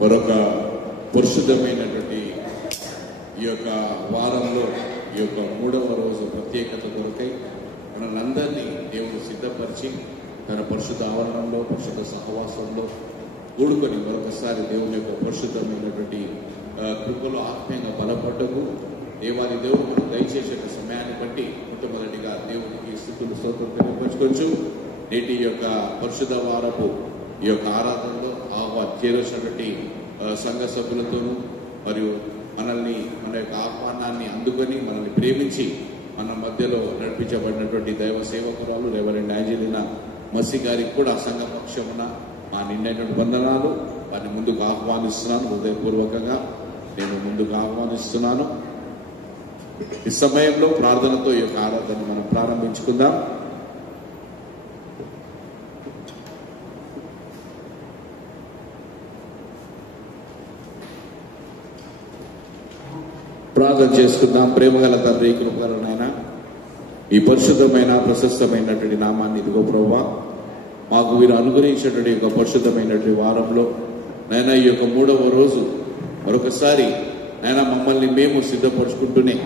మరొక పరిశుద్ధమైనటువంటి ఈ యొక్క వారంలో ఈ యొక్క 3వ రోజు ప్రత్యేకత కొరకై మనల్ని దేవుడు సిద్ధపరిచి తన పరిశుద్ధ ఆవరణంలో పరిశుద్ధ సహవాసంలో కూడుకొని మరొకసారి దేవుని యొక్క పరిశుద్ధమైనటువంటి కృపలో ఆత్మీయంగా బలపడ్డకు దేవాది దేవుడు మనం దయచేసే సమయాన్ని బట్టి మొట్టమొదటిగా దేవునికి స్తుతులు స్తోత్రం తెలియపరచుకోవచ్చు. నేటి యొక్క పరిశుద్ధ వారపు ఈ యొక్క ఆరాధనలో చేరవలసినటువంటి సంఘ సభ్యులతోనూ మరియు మన యొక్క ఆహ్వానాన్ని అందుకొని మనల్ని ప్రేమించి మన మధ్యలో నడిపించబడినటువంటి దైవ సేవకురాలు రెవరెండ్ యాంజెలినా మసి గారికి కూడా సంఘ పక్షమున మా నిండైనటువంటి వందనాలు. వారిని ముందుకు ఆహ్వానిస్తున్నాను. హృదయపూర్వకంగా నేను ముందుకు ఆహ్వానిస్తున్నాను. ఈ సమయంలో ప్రార్థనతో ఈ యొక్క ఆరాధన మనం ప్రారంభించుకుందాం. ప్రార్థన చేసుకుందాం. ప్రేమగల తండ్రి, కృపగల నాయన, ఈ పరిశుద్ధమైన ప్రశస్తమైనటువంటి నామాన్ని ఇదిగో ప్రభువా మాకు వీరు అనుగ్రహించినటువంటి యొక్క పరిశుద్ధమైనటువంటి వారంలో నైనా ఈ యొక్క 3వ రోజు మరొకసారి నైనా మమ్మల్ని మేము సిద్ధపరచుకుంటూనే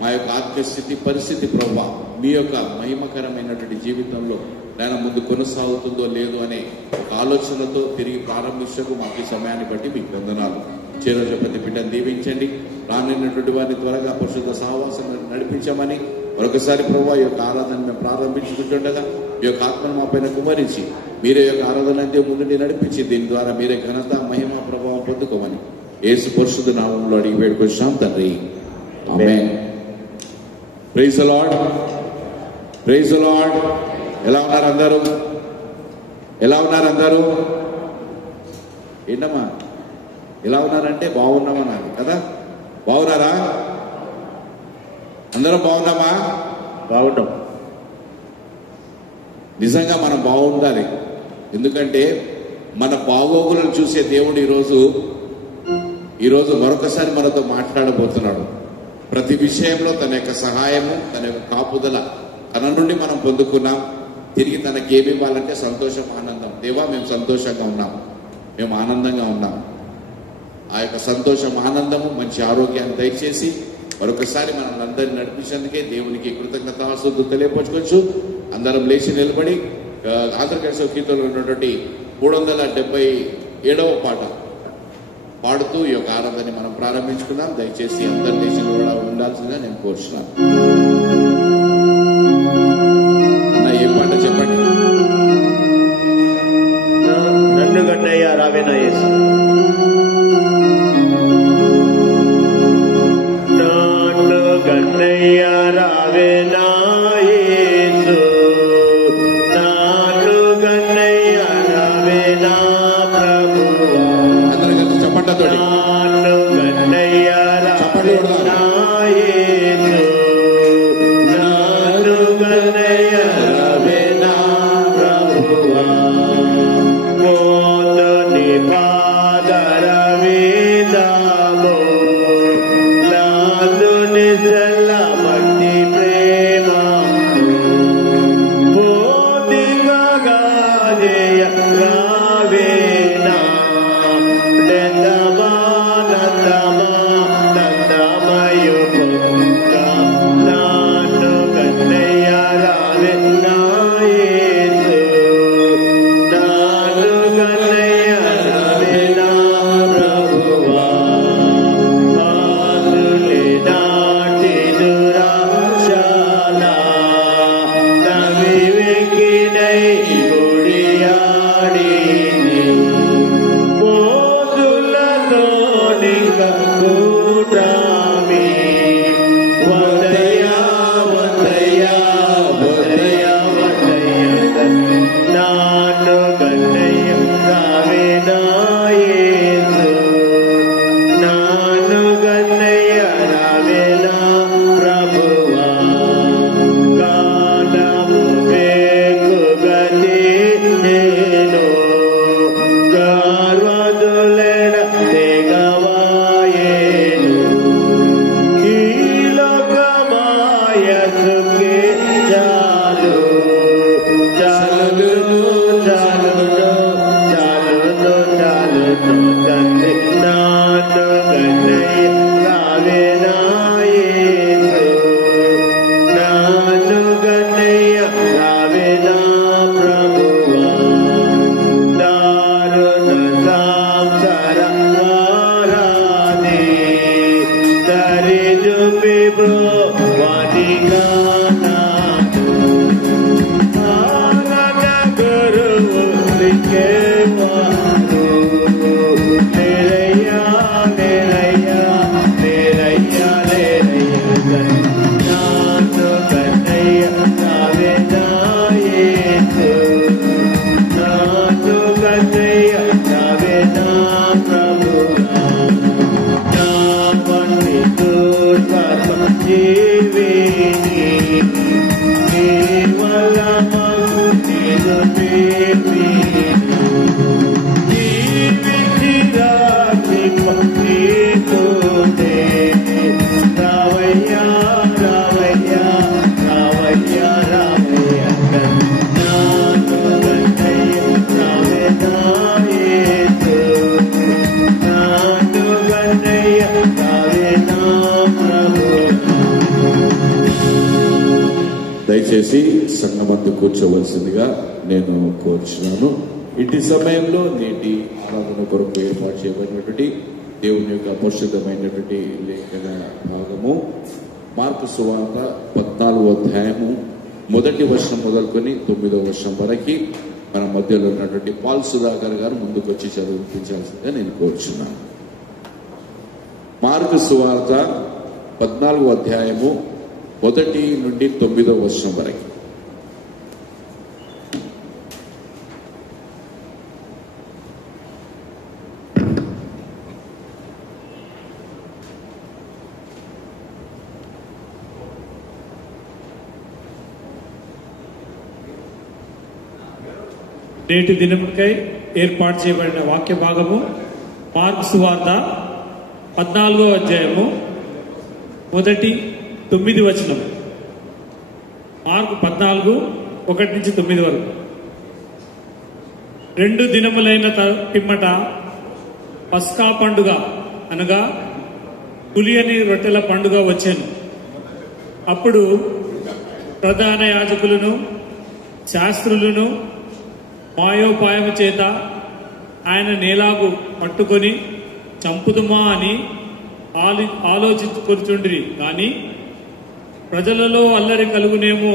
మా యొక్క ఆత్మస్థితి పరిస్థితి ప్రభువా మీ యొక్క మహిమకరమైనటువంటి జీవితంలో నైనా ముందు కొనసాగుతుందో లేదో అనే ఒక ఆలోచనతో తిరిగి ప్రారంభించకు మాకు ఈ సమయాన్ని బట్టి మీకు వందనాలు. చేరోజు ప్రతి బిడ్డను దీవించండి. రానున్నటువంటి వారిని త్వరగా పరిశుద్ధ సహవాసం నడిపించమని మరొకసారి ప్రభువా ఈ యొక్క ఆరాధన మేము ప్రారంభించుకుంటుండగా ఈ యొక్క ఆత్మను మా పైన కుమరించి మీరే యొక్క ఆరాధన అంటే ముందుండి నడిపించి దీని ద్వారా మీరే ఘనత మహిమ ప్రభావం పొందుకోమని యేసు పరిశుద్ధ నామములో అడిగి వేడుకొచ్చాం తండ్రి, amen. Praise the Lord, praise the Lord. ఎలా ఉన్నారు అందరూ? ఎలా ఉన్నారు అందరూ? ఏంటమ్మా ఎలా ఉన్నారంటే బాగున్నామన్నారు కదా. బాగున్నారా? అందరం బాగున్నామా? బాగుంటాం. నిజంగా మనం బాగుండాలి. ఎందుకంటే మన బాగోగులను చూసే దేవుడు ఈరోజు మరొకసారి మనతో మాట్లాడబోతున్నాడు. ప్రతి విషయంలో తన యొక్క సహాయము, తన యొక్క కాపుదల తన నుండి మనం పొందుకున్నాం. తిరిగి తనకి ఏమి ఇవ్వాలంటే సంతోషం, ఆనందం. దేవా మేము సంతోషంగా ఉన్నాం, మేము ఆనందంగా ఉన్నాం. ఆ యొక్క సంతోషం, ఆనందము, మంచి ఆరోగ్యాన్ని దయచేసి మరొకసారి మనల్ని అందరినీ నడిపించేందుకే దేవునికి కృతజ్ఞతాస్తుతులు తెలియపరచుకోవచ్చు. అందరం లేచి నిలబడి ఆంధ్రప్రదేశ్ కీర్తనలో ఉన్నటువంటి 377వ పాట పాడుతూ ఈ యొక్క ఆరాధనని మనం ప్రారంభించుకున్నాం. దయచేసి అందరి లేచి ఉండాల్సిందిగా నేను కోరుచున్నాను. అన్న ఏ పాట చెప్పండి. నన్ను గన్నయ్య రావేనా యేసు, నన్ను గన్నయ్య రావేనా యేసు, నన్ను గన్నయ్య రావేనా ప్రభువా. అందరూ కలిసి చప్పట్లతో నన్ను గన్నయ్య రావేనా యేసు, నన్ను గన్నయ్య రావేనా ప్రభువా. మోతని పాదర వేదామో లాలు నిజల భక్తి ప్రేమ బోధిగా గాజేయ రావేనా నందమా నందమా నందమయు పొంగ నాను కన్నయ్య రావేనా యేసు, నాను కన్నయ్య రావేనా ప్రభువా. కాదులే నాటి దురాశాల నవివేకినై గుడియాడిని మోజులతో నిక కూటామి వదయా వదయా వదయా వదయ నాను కన్నయ్య రావేనా యేసు, నాను కన్నయ్య రావేనా ప్రభువా. కాలము వేకుగతి నేను గర్వదులెడ తెగవాయేను ఈ లోకమాయసుకే చాలు చాలును చాలును చాలును చాలును తండ్రి ప్రభువా నా పండితుత్వ జీవిని కేవలమగు నిన్ను ప్రేమిని జీవించిరాని నీతోనే రావయ్యా రావయ్యా రావయ్యా రావయ్యా నాను గన్నయ్య రావేదాయేసు నాను గన్నయ్య రావేదా ప్రభు. దయచేసి సంఘమందు కూర్చోవలసిందిగా నేను కోరుచున్నాను. ఇటు సమయంలో నేటి ఆరాధన కొరకు ఏర్పాటు చేయబడినటువంటి దేవుని యొక్క పరిశుద్ధమైనటువంటి లేఖన భాగము మార్కు సువార్త 14వ అధ్యాయము 1వ వచనం మొదలుకొని 9వ వచనం వరకు మన మధ్యలో ఉన్నటువంటి పాల్ సుధాకర్ గారు ముందుకు వచ్చి చదివించాల్సిందిగా నేను కోరుచున్నాను. మార్కు సువార్త 14వ అధ్యాయము 1 నుండి 9వ వచనం వరకు. నేటి దినముకై ఏర్పాటు చేయబడిన వాక్య భాగము మార్కు సువార్త 14వ అధ్యాయము 1-9 వచనం. మార్కు 14:1-9 వరకు. 2 దినములైన పిమ్మట పస్కా పండుగ అనగా పులియని రొట్టెల పండుగ వచ్చాను. అప్పుడు ప్రధాన యాజకులను శాస్త్రులను మాయోపాయము చేత ఆయన నేలాగు పట్టుకొని చంపుదుమా అని ఆలోచించుకొనుచుండిరి. కానీ ప్రజలలో అల్లరి కలుగునేమో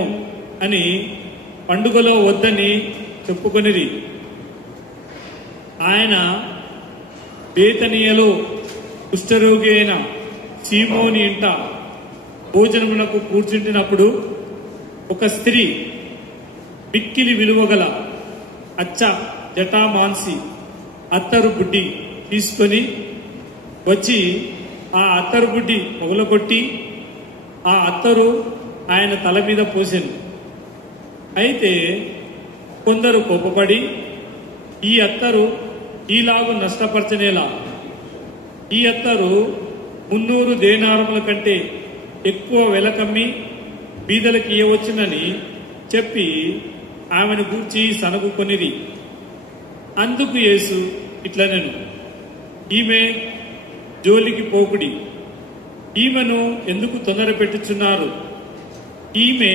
అని పండుగలో వద్దని చెప్పుకొనిరి. ఆయన బేతనీయలో కుష్ఠరోగి అయిన సీమోని ఇంట భోజనమునకు కూర్చుంటినప్పుడు ఒక స్త్రీ మిక్కిలి విలువగల అచ్చ జటామాన్సి అత్తరు బుడ్డి తీసుకొని వచ్చి ఆ అత్తరు బుడ్డి మొగలగొట్టి ఆ అత్తరు ఆయన తల మీద పోసెను. అయితే కొందరు కోపపడి ఈ అత్తరు ఈలాగు నష్టపరచనేలా, ఈ అత్తరు 300 దేనారముల కంటే ఎక్కువ వెలకమ్మి బీదలకు ఇయ్యవచ్చునని చెప్పి ఆమెను గూర్చి సనగుకొనిరి. అందుకు యేసు ఇట్లనెను, ఈమె జోలికి పోకుడి, ఈమెను ఎందుకు తొందర పెట్టుచున్నారు? ఈమె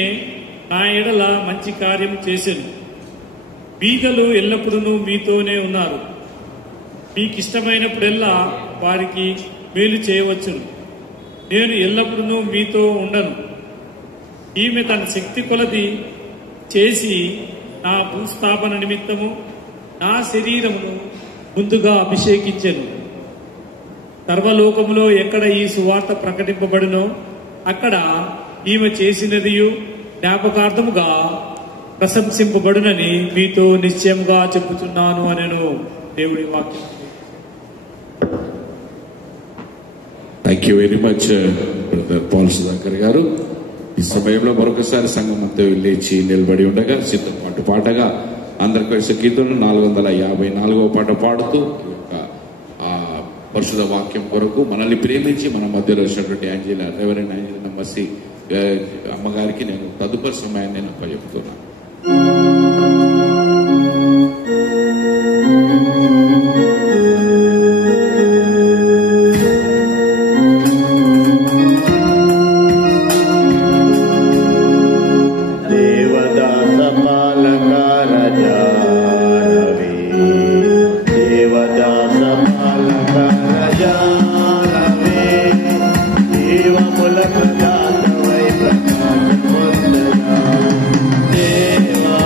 నా ఎడల మంచి కార్యం చేసెను. బీదలు ఎల్లప్పుడూ మీతోనే ఉన్నారు, మీకిష్టమైనప్పుడెల్లా వారికి మేలు చేయవచ్చును. నేను ఎల్లప్పుడూ మీతో ఉండను. ఈమె తన శక్తి కొలది చేసి నా భూస్థాపన నిమిత్తము నా శరీరమును ముందుగా అభిషేకించెను. సర్వలోకములో ఎక్కడ ఈ సువార్త ప్రకటింపబడునో అక్కడ ఈమె చేసినదియు జ్ఞాపకార్థముగా ప్రశంసింపబడునని మీతో నిశ్చయముగా చెప్పుచున్నాను అనెను. దేవుడి వాక్యం. Thank you very much brother Paul Sudhakar గారు. ఈ సమయంలో మరొకసారి సంఘం అంతా లేచి నిలబడి ఉండగా సిద్ధపాటు పాటగా అందరి కలిసి కీర్తన 454వ పాట పాడుతూ ఈ యొక్క పరిశుద్ధ వాక్యం కొరకు మనల్ని ప్రేమించి మన మధ్యలో వచ్చినటువంటి రెవరెండ్ యాంజెలా మస్సి అమ్మగారికి నేను తదుపరి సమయాన్ని నేను అప్పచెప్తున్నాను. దేవా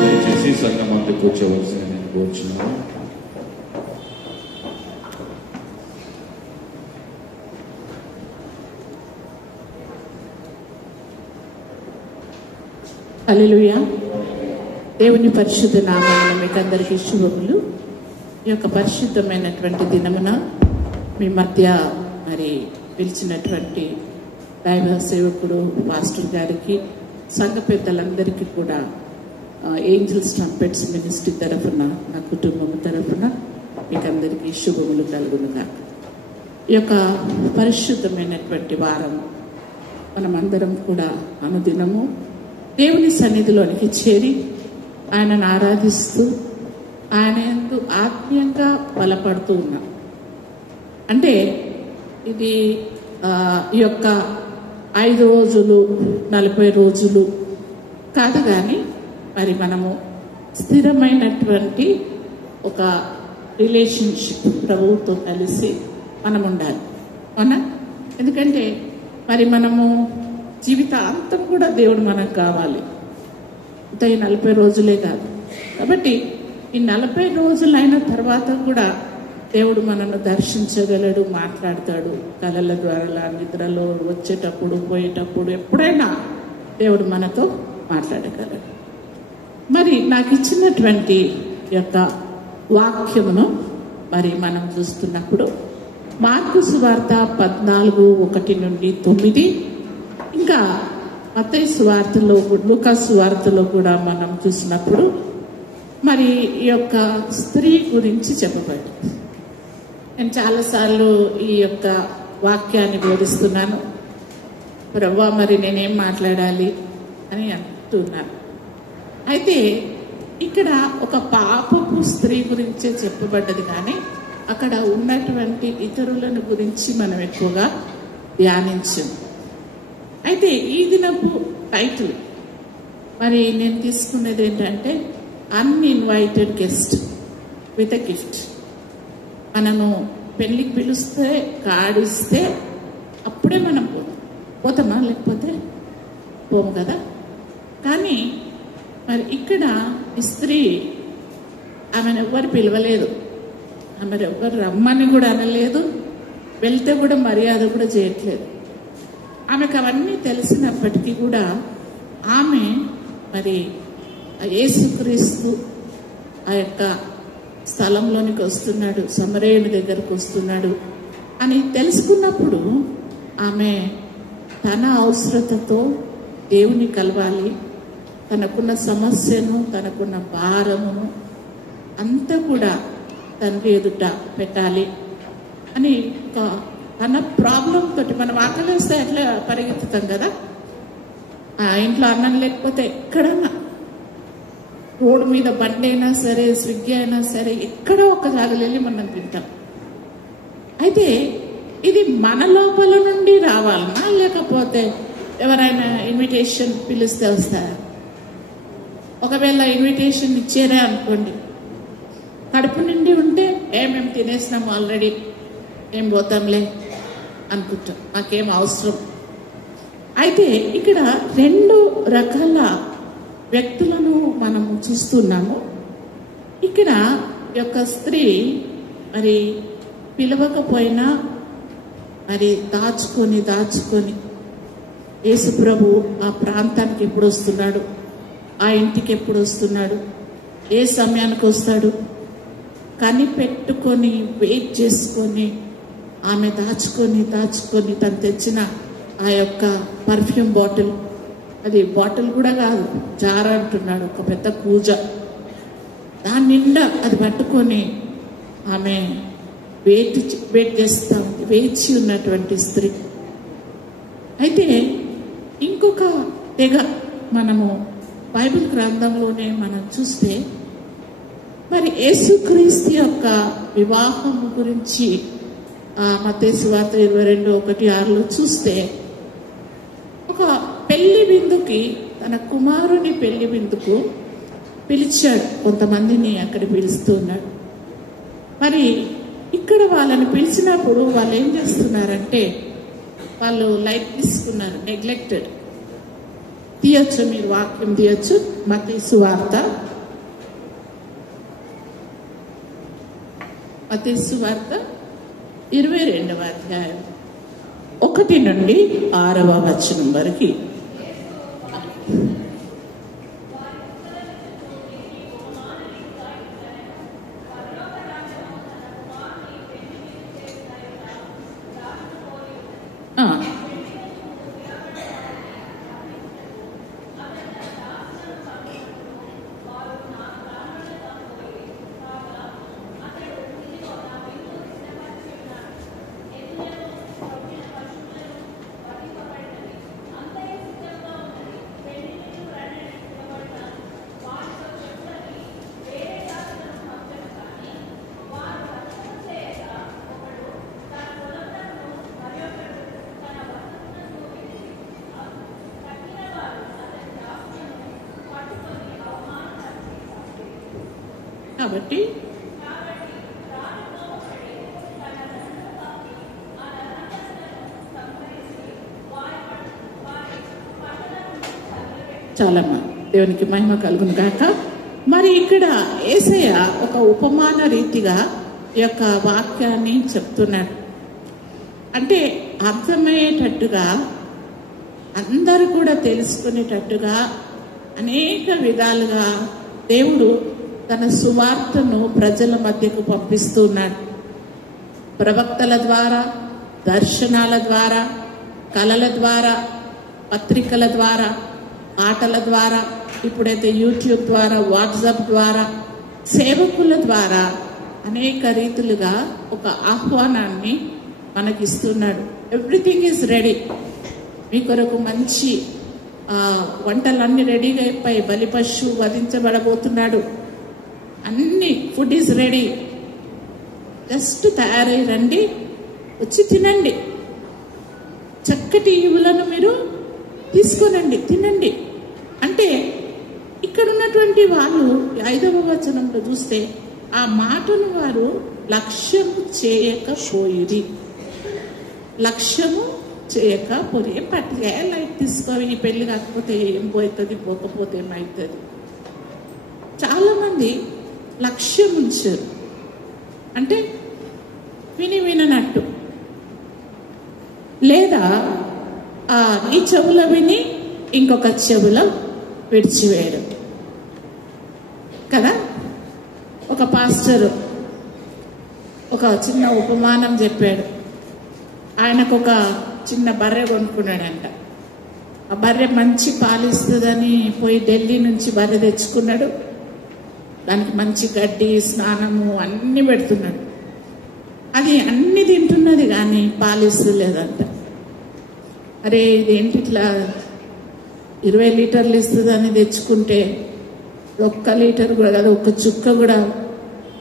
దయచేసి సంఘం అంతా కూర్చోవలసిన నేను కూర్చున్నాను. హల్లెలూయా. దేవుని పరిశుద్ధ నామమున మీకు అందరికీ శుభములు. ఈ యొక్క పరిశుద్ధమైనటువంటి దినమున మీ మధ్య మరి పిలిచినటువంటి దైవ సేవకుడు పాస్టర్ గారికి, సంఘ పెద్దలందరికీ కూడా ఏంజల్స్ ట్రంపెట్స్ మినిస్ట్రీ తరఫున, నా కుటుంబం తరఫున మీకు అందరికీ శుభములు కలుగునుగా. ఈ యొక్క పరిశుద్ధమైనటువంటి వారం మనమందరం కూడా అనుదినము దేవుని సన్నిధిలోనికి చేరి ఆయనను ఆరాధిస్తూ ఆయన యందు ఆత్మీయంగా బలపడుతూ ఉన్నాం. అంటే ఇది ఈ యొక్క 5 రోజులు 40 రోజులు కాదు, కానీ మరి మనము స్థిరమైనటువంటి ఒక రిలేషన్షిప్ ప్రభువుతో కలిసి మనం ఉండాలి. అవునా? ఎందుకంటే మరి మనము జీవితాంతం కూడా దేవుడు మనకు కావాలి. ఇంత ఈ 40 రోజులే కాదు. కాబట్టి ఈ 40 రోజులైన తర్వాత కూడా దేవుడు మనను దర్శించగలడు, మాట్లాడతాడు. కళల ద్వారా, నిద్రలో, వచ్చేటప్పుడు, పోయేటప్పుడు, ఎప్పుడైనా దేవుడు మనతో మాట్లాడగలడు. మరి నాకు ఇచ్చినటువంటి యొక్క వాక్యమును మరి మనం చూస్తున్నప్పుడు మార్కు సువార్త 14:1-9, ఇంకా మత్తయి సువార్తలో, లూకా సువార్తలో కూడా మనం చూసినప్పుడు మరి ఈ యొక్క స్త్రీ గురించి చెప్పబడింది. నేను చాలాసార్లు ఈ యొక్క వాక్యాన్ని బోధిస్తున్నాను. ప్రభువా, మరి నేనేం మాట్లాడాలి అని అంటున్నాను. అయితే ఇక్కడ ఒక పాపపు స్త్రీ గురించే చెప్పబడ్డది, కానీ అక్కడ ఉన్నటువంటి ఇతరులను గురించి మనం ఎక్కువగా ధ్యానించాం. అయితే ఈ దినపు టైటిల్ మరి నేను తీసుకున్నది ఏంటంటే uninvited guest with a gift. మనము పెళ్లికి పిలిస్తే, కాడిస్తే అప్పుడే మనం పోతామా? లేకపోతే పోము కదా. కానీ మరి ఇక్కడ ఈ స్త్రీ ఆమెను ఎవ్వరు పిలవలేదు, ఆమెను ఎవ్వరు రమ్మని కూడా అనలేదు, వెళ్తే కూడా మర్యాద కూడా చేయట్లేదు. ఆమెకు అవన్నీ తెలిసినప్పటికీ కూడా ఆమె మరి యేసుక్రీస్తు ఆ యొక్క స్థలంలోనికి వస్తున్నాడు, సమరయుని దగ్గరకు వస్తున్నాడు అని తెలుసుకున్నప్పుడు ఆమె తన అవసరతతో దేవుని కలవాలి, తనకున్న సమస్యను, తనకున్న భారమును అంతా కూడా తండ్రి ఎదుట పెట్టాలి అని తన ప్రాబ్లం తోటి. మనం ఆకలిస్తే ఎట్లా పరిగెత్తుతాం కదా, ఆ ఇంట్లో అన్నం లేకపోతే ఎక్కడన్నా రోడ్డు మీద బండి అయినా సరే, స్విగ్గీ అయినా సరే, ఎక్కడో ఒక జాగలెళ్ళి మనం తింటాం. అయితే ఇది మన లోపల నుండి రావాలన్నా, లేకపోతే ఎవరైనా ఇన్విటేషన్ పిలిస్తే వస్తారా? ఒకవేళ ఇన్విటేషన్ ఇచ్చారే అనుకోండి, కడుపు నిండి ఉంటే మేము తినేసినాము ఆల్రెడీ, ఏం పోతాంలే అనుకుంటాం, మాకేం అవసరం. అయితే ఇక్కడ 2 రకాల వ్యక్తులను మనము చూస్తున్నాము. ఇక్కడ యొక్క స్త్రీ మరి పిలవకపోయినా మరి దాచుకొని యేసు ప్రభు ఆ ప్రాంతానికి ఎప్పుడు వస్తున్నాడు, ఆ ఇంటికి ఎప్పుడు వస్తున్నాడు, ఏ సమయానికి వస్తాడు కనిపెట్టుకొని వెయిట్ చేసుకొని ఆమె దాచుకొని తను తెచ్చిన ఆ యొక్క పర్ఫ్యూమ్ బాటిల్, అది బాటిల్ కూడా కాదు, జార అంటున్నాడు, ఒక పెద్ద కూజ, దాని నిండా అది పట్టుకొని ఆమె వెయిట్ చేస్తా ఉంది, వేచి ఉన్నటువంటి స్త్రీ. అయితే ఇంకొక తెగ మనము బైబిల్ గ్రంథంలోనే మనం చూస్తే మరి యేసుక్రీస్తు యొక్క వివాహం గురించి మత్తయి సువార్త 22:1-6 చూస్తే ఒక పెళ్లి విందుకి తన కుమారుని పెళ్లి విందుకు పిలిచాడు, కొంతమందిని అక్కడ పిలుస్తూ ఉన్నాడు. మరి ఇక్కడ వాళ్ళని పిలిచినప్పుడు వాళ్ళు ఏం చేస్తున్నారంటే వాళ్ళు లైట్ తీసుకున్నారు, నెగ్లెక్టెడ్. తీయొచ్చు, మీరు వాక్యం తీయొచ్చు. మత్తయి సువార్త 22వ అధ్యాయం 1 నుండి 6వ వచనం వరకు. కాబట్టి చాలమ్మా, దేవునికి మహిమ కలుగును గాక. మరి ఇక్కడ యేసయ్య ఒక ఉపమాన రీతిగా ఈ యొక్క వాక్యాన్ని చెప్తున్నాడు. అంటే అర్థమయ్యేటట్టుగా, అందరూ కూడా తెలుసుకునేటట్టుగా అనేక విధాలుగా దేవుడు తన సువార్తను ప్రజల మధ్యకు పంపిస్తున్నాడు. ప్రవక్తల ద్వారా, దర్శనాల ద్వారా, కళల ద్వారా, పత్రికల ద్వారా, పాటల ద్వారా, ఇప్పుడైతే యూట్యూబ్ ద్వారా, వాట్సాప్ ద్వారా, సేవకుల ద్వారా అనేక రీతులుగా ఒక ఆహ్వానాన్ని మనకిస్తున్నాడు. Everything is ready. మీ కొరకు మంచి వంటలన్నీ రెడీగా అయిపోయి, బలి పశువు వధించబడబోతున్నాడు, అన్ని ఫుడ్ ఈజ్ రెడీ. జస్ట్ తయారై రండి, వచ్చి తినండి, చక్కటి ఇవులను మీరు తీసుకోనండి, తినండి. అంటే ఇక్కడ ఉన్నటువంటి వాళ్ళు 5వ వచనంలో చూస్తే ఆ మాటను వారు లక్ష్యము చేయకపోయిరి. లక్ష్యము చేయకపోయి పట్టిగా లైట్ తీసుకోవి, ఈ పెళ్లి కాకపోతే ఏం పోతుంది, పోకపోతే ఏమవుతుంది. చాలా మంది లక్ష్యం ఉంచారు, అంటే విననట్టు, లేదా ఈ చెవులో విని ఇంకొక చెవులో విడిచివేయడం కదా. ఒక పాస్టర్ ఒక చిన్న ఉపమానం చెప్పాడు. ఆయనకు ఒక చిన్న బర్రె కొనుక్కున్నాడంట. ఆ బర్రె మంచి పాలిస్తుందని పోయి ఢిల్లీ నుంచి బర్రె తెచ్చుకున్నాడు. దానికి మంచి గడ్డి, స్నానము అన్ని పెడుతున్నాడు. అది అన్ని తింటున్నది కానీ పాలిస్తలేదంట. అరే ఇదేంటి ఇట్లా 20 లీటర్లు ఇస్తుందని తెచ్చుకుంటే 1 లీటర్ కూడా కాదు, 1 చుక్క కూడా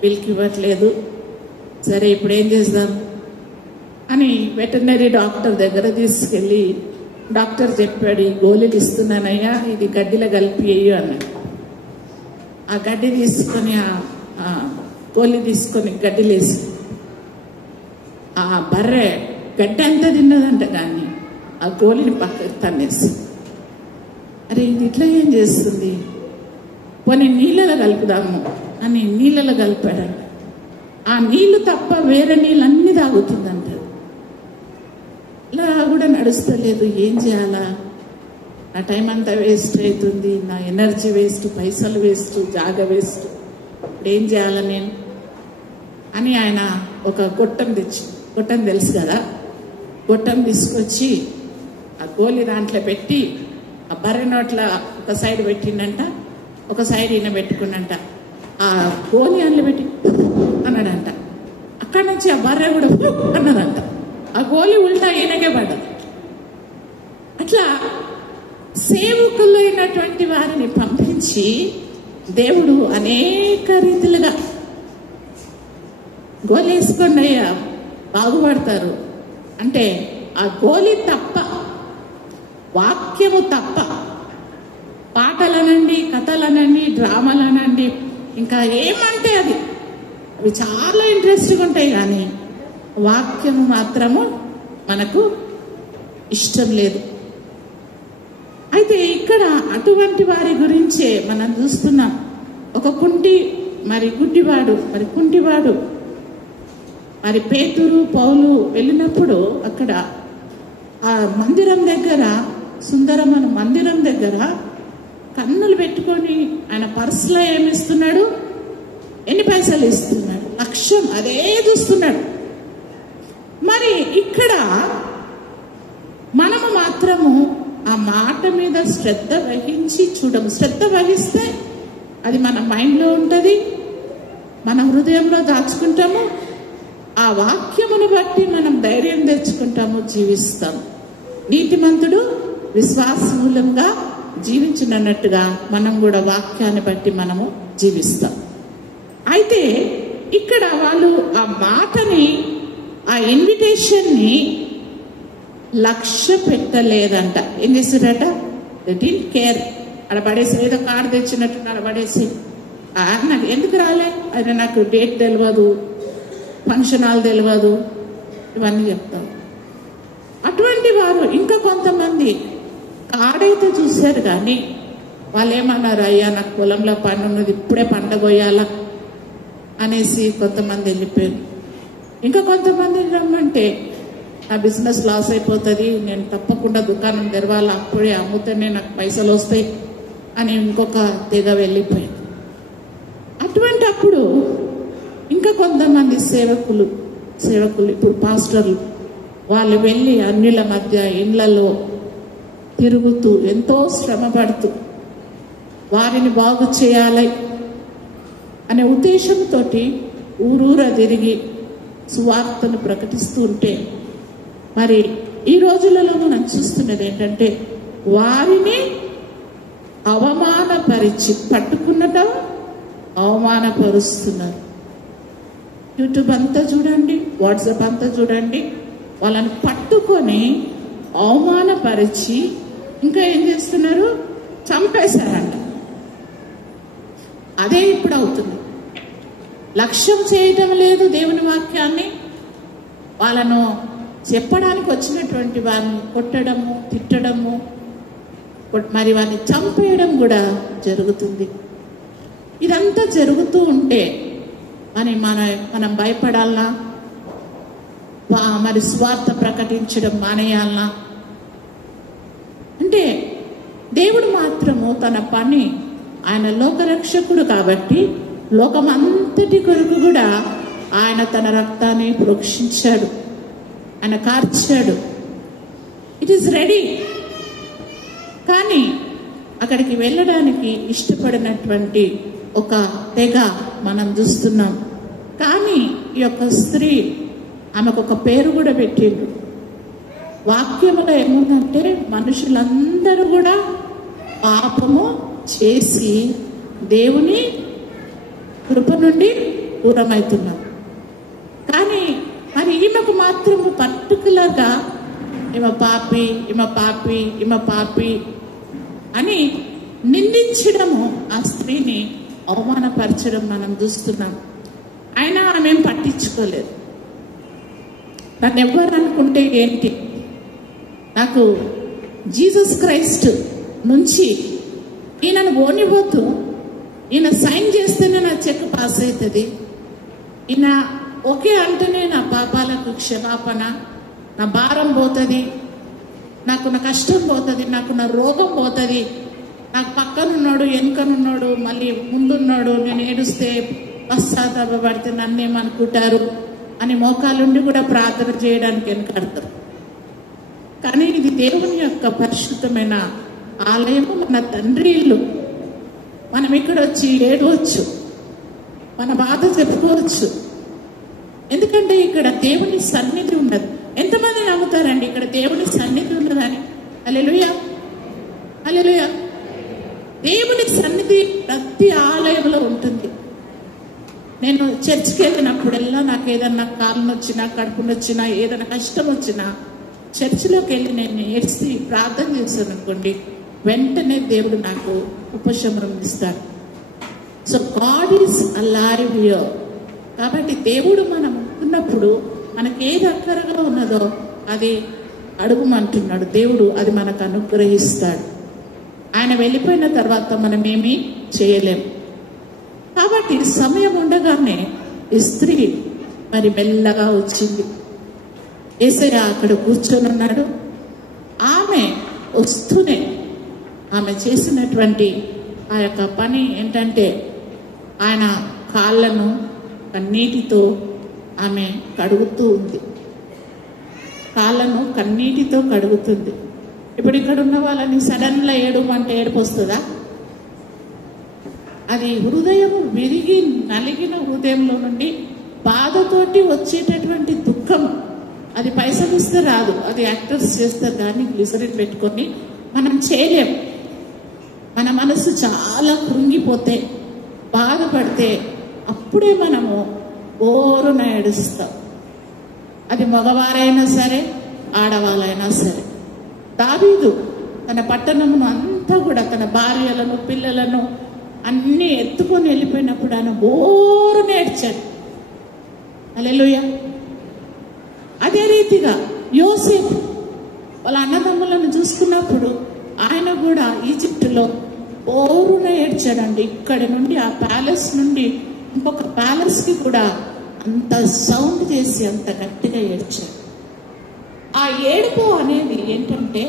పిలికి ఇవ్వట్లేదు. సరే ఇప్పుడు ఏం చేద్దాం అని వెటర్నరీ డాక్టర్ దగ్గర తీసుకెళ్ళి డాక్టర్ చెప్పాడు, ఈ గోళీలు ఇస్తున్నానయ్యా, ఇది గడ్డిలో కలిపి వేయు అన్నాడు. ఆ గడ్డి తీసుకొని గోళీ తీసుకొని గడ్డిలేసి ఆ బర్రె గడ్డ ఎంత తిన్నదంట, కానీ ఆ గోలిని పక్కకు తన్నేసి, అరే ఇది ఇట్లా ఏం చేస్తుంది, పోనీ నీళ్ళలో కలుపుదాము అని నీళ్ళలో కలిపాడంట. ఆ నీళ్లు తప్ప వేరే నీళ్ళు అన్ని తాగుతుందంట. ఇలా కూడా నడుస్తలేదు, ఏం చేయాలా, నా టైం అంతా వేస్ట్ అవుతుంది, నా ఎనర్జీ వేస్ట్, పైసలు వేస్ట్, జాగ వేస్ట్, ఇప్పుడు ఏం చేయాలా నేను అని ఆయన ఒక గొట్టం తెలుసు కదా, గొట్టం తీసుకొచ్చి ఆ గోలి దాంట్లో పెట్టి ఆ బర్రె నోట్ల ఒక సైడ్ పెట్టిండంట, ఒక సైడ్ ఈయన పెట్టుకున్నంట. ఆ గోలి అందులో పెట్టి అన్నాడంట. అక్కడి నుంచి ఆ బర్రె కూడా అన్నదంట. ఆ గోలి ఉల్టా ఈయనకే పడ్డది. అట్లా సేవకులైనటువంటి వారిని పంపించి దేవుడు అనేక రీతిలుగా గోలి వేసుకోండి అయ్యా బాగుపడతారు అంటే, ఆ గోలి తప్ప, వాక్యము తప్ప, పాటలనండి, కథలనండి, డ్రామాలనండి, ఇంకా ఏమంటే అవి చాలా ఇంట్రెస్ట్గా ఉంటాయి, కానీ వాక్యము మాత్రము మనకు ఇష్టం లేదు. అయితే ఇక్కడ అటువంటి వారి గురించే మనం చూస్తున్నాం. ఒక కుంటివాడు మరి పేతురు పౌలు వెళ్ళినప్పుడు అక్కడ ఆ మందిరం దగ్గర, సుందరమైన మందిరం దగ్గర కన్నులు పెట్టుకొని ఆయన పర్సులో ఏమిస్తున్నాడు, ఎన్ని పైసలు ఇస్తున్నాడు, లక్ష్యం అదే చూస్తున్నాడు. మరి ఇక్కడ మనము మాత్రము ఆ మాట మీద శ్రద్ధ వహించి చూడము. శ్రద్ధ వహిస్తే అది మన మైండ్లో ఉంటుంది, మన హృదయంలో దాచుకుంటాము. ఆ వాక్యమును బట్టి మనం ధైర్యం తెచ్చుకుంటాము, జీవిస్తాము. నీతిమంతుడు విశ్వాసమూలంగా జీవించినట్టుగా మనం కూడా వాక్యాన్ని బట్టి మనము జీవిస్తాం. అయితే ఇక్కడ వాళ్ళు ఆ మాటని, ఆ ఇన్విటేషన్ని లక్ష్య పెట్టలేదంట. ఏం చేశారట, దే డిడ్ంట్ కేర్. అక్కడ పడేసి, ఏదో కార్డు తెచ్చినట్టు అక్కడ పడేసి, నాకు ఎందుకు రాలే, అది నాకు డేట్ తెలియదు, ఫంక్షన్ హాల్ తెలియదు, ఇవన్నీ చెప్తాం. అటువంటి వారు ఇంకా కొంతమంది కార్డైతే చూశారు, కానీ వాళ్ళు ఏమన్నారు, అయ్యా నాకు పొలంలో పని ఉన్నది, ఇప్పుడే పంట పోయాలా అనేసి కొంతమంది వెళ్ళిపోయారు. ఇంకా కొంతమంది రమ్మంటే నా బిజినెస్ లాస్ అయిపోతుంది, నేను తప్పకుండా దుకాణం తెరవాలా, అప్పుడే అమ్ముతేనే నాకు పైసలు వస్తాయి అని ఇంకొక తెగ వెళ్ళిపోయింది. అటువంటి అప్పుడు ఇంకా కొంతమంది సేవకులు ఇప్పుడు పాస్టర్లు, వాళ్ళు వెళ్ళి అన్యుల మధ్య ఇండ్లలో తిరుగుతూ ఎంతో శ్రమ పడుతూ వారిని బాగు చేయాలి అనే ఉద్దేశంతో ఊరూరా తిరిగి సువార్తను ప్రకటిస్తూ ఉంటే, మరి ఈ రోజులలో మనం చూస్తున్నది ఏంటంటే, వారిని అవమానపరిచి పట్టుకున్నటం అవమానపరుస్తున్నారు. యూట్యూబ్ అంతా చూడండి, వాట్సాప్ అంతా చూడండి, వాళ్ళని పట్టుకొని అవమానపరిచి ఇంకా ఏం చేస్తున్నారు, చంపేశారంట. అదే ఇప్పుడు అవుతుంది. లక్ష్యం చేయటం లేదు దేవుని వాక్యాన్ని, వాళ్ళను చెప్పడానికి వచ్చినటువంటి వారిని కొట్టడము, తిట్టడము, మరి వారిని చంపేయడం కూడా జరుగుతుంది. ఇదంతా జరుగుతూ ఉంటే మనం భయపడాలనా, మరి స్వార్థ ప్రకటించడం మానేయాలనా అంటే, దేవుడు మాత్రము తన పని, ఆయన లోకరక్షకుడు కాబట్టి లోకమంతటి కొరకు కూడా ఆయన తన రక్తాన్ని ప్రోక్షించాడు, ఆయన కార్చాడు. It is ready. కానీ అక్కడికి వెళ్ళడానికి ఇష్టపడినటువంటి ఒక తెగ మనం చూస్తున్నాం. కానీ ఈ యొక్క స్త్రీ, ఆమెకు ఒక పేరు కూడా పెట్టిండు. వాక్యములో ఏముందంటే, మనుషులందరూ కూడా పాపము చేసి దేవుని కృప నుండి దూరమవుతున్నారు. కానీ మరి ఈమెకు మాత్రము పర్టికులర్గా ఈమె పాపి అని నిందించడము, ఆ స్త్రీని అవమానపరచడం మనం చూస్తున్నాం. అయినా ఆమె పట్టించుకోలేదు. నన్ను ఎవ్వరు అనుకుంటే ఏంటి, నాకు జీసస్ క్రైస్ట్ నుంచి ఈయనను ఓనిపోతూ ఈయన సైన్ చేస్తేనే నా చెక్ పాస్ అవుతుంది, ఈయన ఓకే అంటేనే నా పాపాలకు క్షమాపణ, నా భారం పోతుంది, నాకు నా కష్టం పోతుంది, నాకు నా రోగం పోతుంది, నాకు పక్కనున్నాడు వెనుకనున్నాడు మళ్ళీ ముందున్నాడు, నేను ఏడుస్తే పశ్చాత్తాపడితే నన్నేమనుకుంటారు అని మోకాలుండి కూడా ప్రార్థన చేయడానికి వెనకాడతారు. కానీ ఇది దేవుని యొక్క పరిశుద్ధమైన ఆలయము, మన తండ్రి ఇల్లు. మనం ఇక్కడ వచ్చి ఏడవచ్చు, మన బాధ చెప్పుకోవచ్చు, ఎందుకంటే ఇక్కడ దేవుని సన్నిధి ఉన్నది. ఎంతమంది నమ్ముతారండి ఇక్కడ దేవుని సన్నిధి ఉన్నదని? హల్లెలూయా, హల్లెలూయా. దేవుని సన్నిధి ప్రతి ఆలయంలో ఉంటుంది. నేను చర్చికి వెళ్ళినప్పుడల్లా నాకు ఏదన్నా కాలు నొచ్చినా, కడుపు నొచ్చినా, ఏదైనా కష్టం వచ్చినా చర్చిలోకి వెళ్ళి నేను ఏడ్చి ప్రార్థన చేశాను అనుకోండి, వెంటనే దేవుడు నాకు ఉపశమనం ఇస్తాడు. So God is alive here. కాబట్టి దేవుడు మనం ఉన్నప్పుడు మనకి ఏది అక్కరగా ఉన్నదో అది అడుగుమంటున్నాడు దేవుడు, అది మనకు అనుగ్రహిస్తాడు. ఆయన వెళ్ళిపోయిన తర్వాత మనం ఏమీ చేయలేం. కాబట్టి సమయం ఉండగానే ఈ స్త్రీ మరి మెల్లగా వచ్చింది. యేసయ్య అక్కడ కూర్చొని ఉన్నాడు. ఆమె వస్తూనే ఆమె చేసినటువంటి ఆ యొక్క పని ఏంటంటే ఆయన కాళ్ళను కన్నీటితో ఆమె కడుగుతూ ఉంది, కాళ్ళను కన్నీటితో కడుగుతుంది. ఇప్పుడు ఇక్కడ ఉన్న వాళ్ళని సడన్గా ఏడుమంటే ఏడుపు వస్తుందా? అది హృదయం విరిగి నలిగిన హృదయంలో నుండి బాధతోటి వచ్చేటటువంటి దుఃఖం. అది పైసలు ఇస్తే రాదు, అది యాక్టర్స్ చేస్తారు. దాన్ని గ్లిసరిన్ పెట్టుకొని మనం చేయలేం. మన మనసు చాలా కృంగిపోతే, బాధపడితే అప్పుడే మనము ఓరున ఏడుస్తాం. అది మగవారైనా సరే, ఆడవాళ్ళైనా సరే. దావీదు తన పట్టణమును అంతా కూడా తన భార్యలను పిల్లలను అన్నీ ఎత్తుకొని వెళ్ళిపోయినప్పుడు ఆయన ఓరు నేర్చాడు. హల్లెలూయా. అదే రీతిగా యోసేపు వాళ్ళ అన్నదమ్ములను చూసుకున్నప్పుడు ఆయన కూడా ఈజిప్టులో ఓరున ఏడ్చాడండి. ఇక్కడి నుండి ఆ ప్యాలెస్ నుండి ఇంకొక ప్యాలెస్కి కూడా అంత సౌండ్ చేసి అంత గట్టిగా ఏడ్చాడు. ఆ ఏడుపు అనేది ఏంటంటే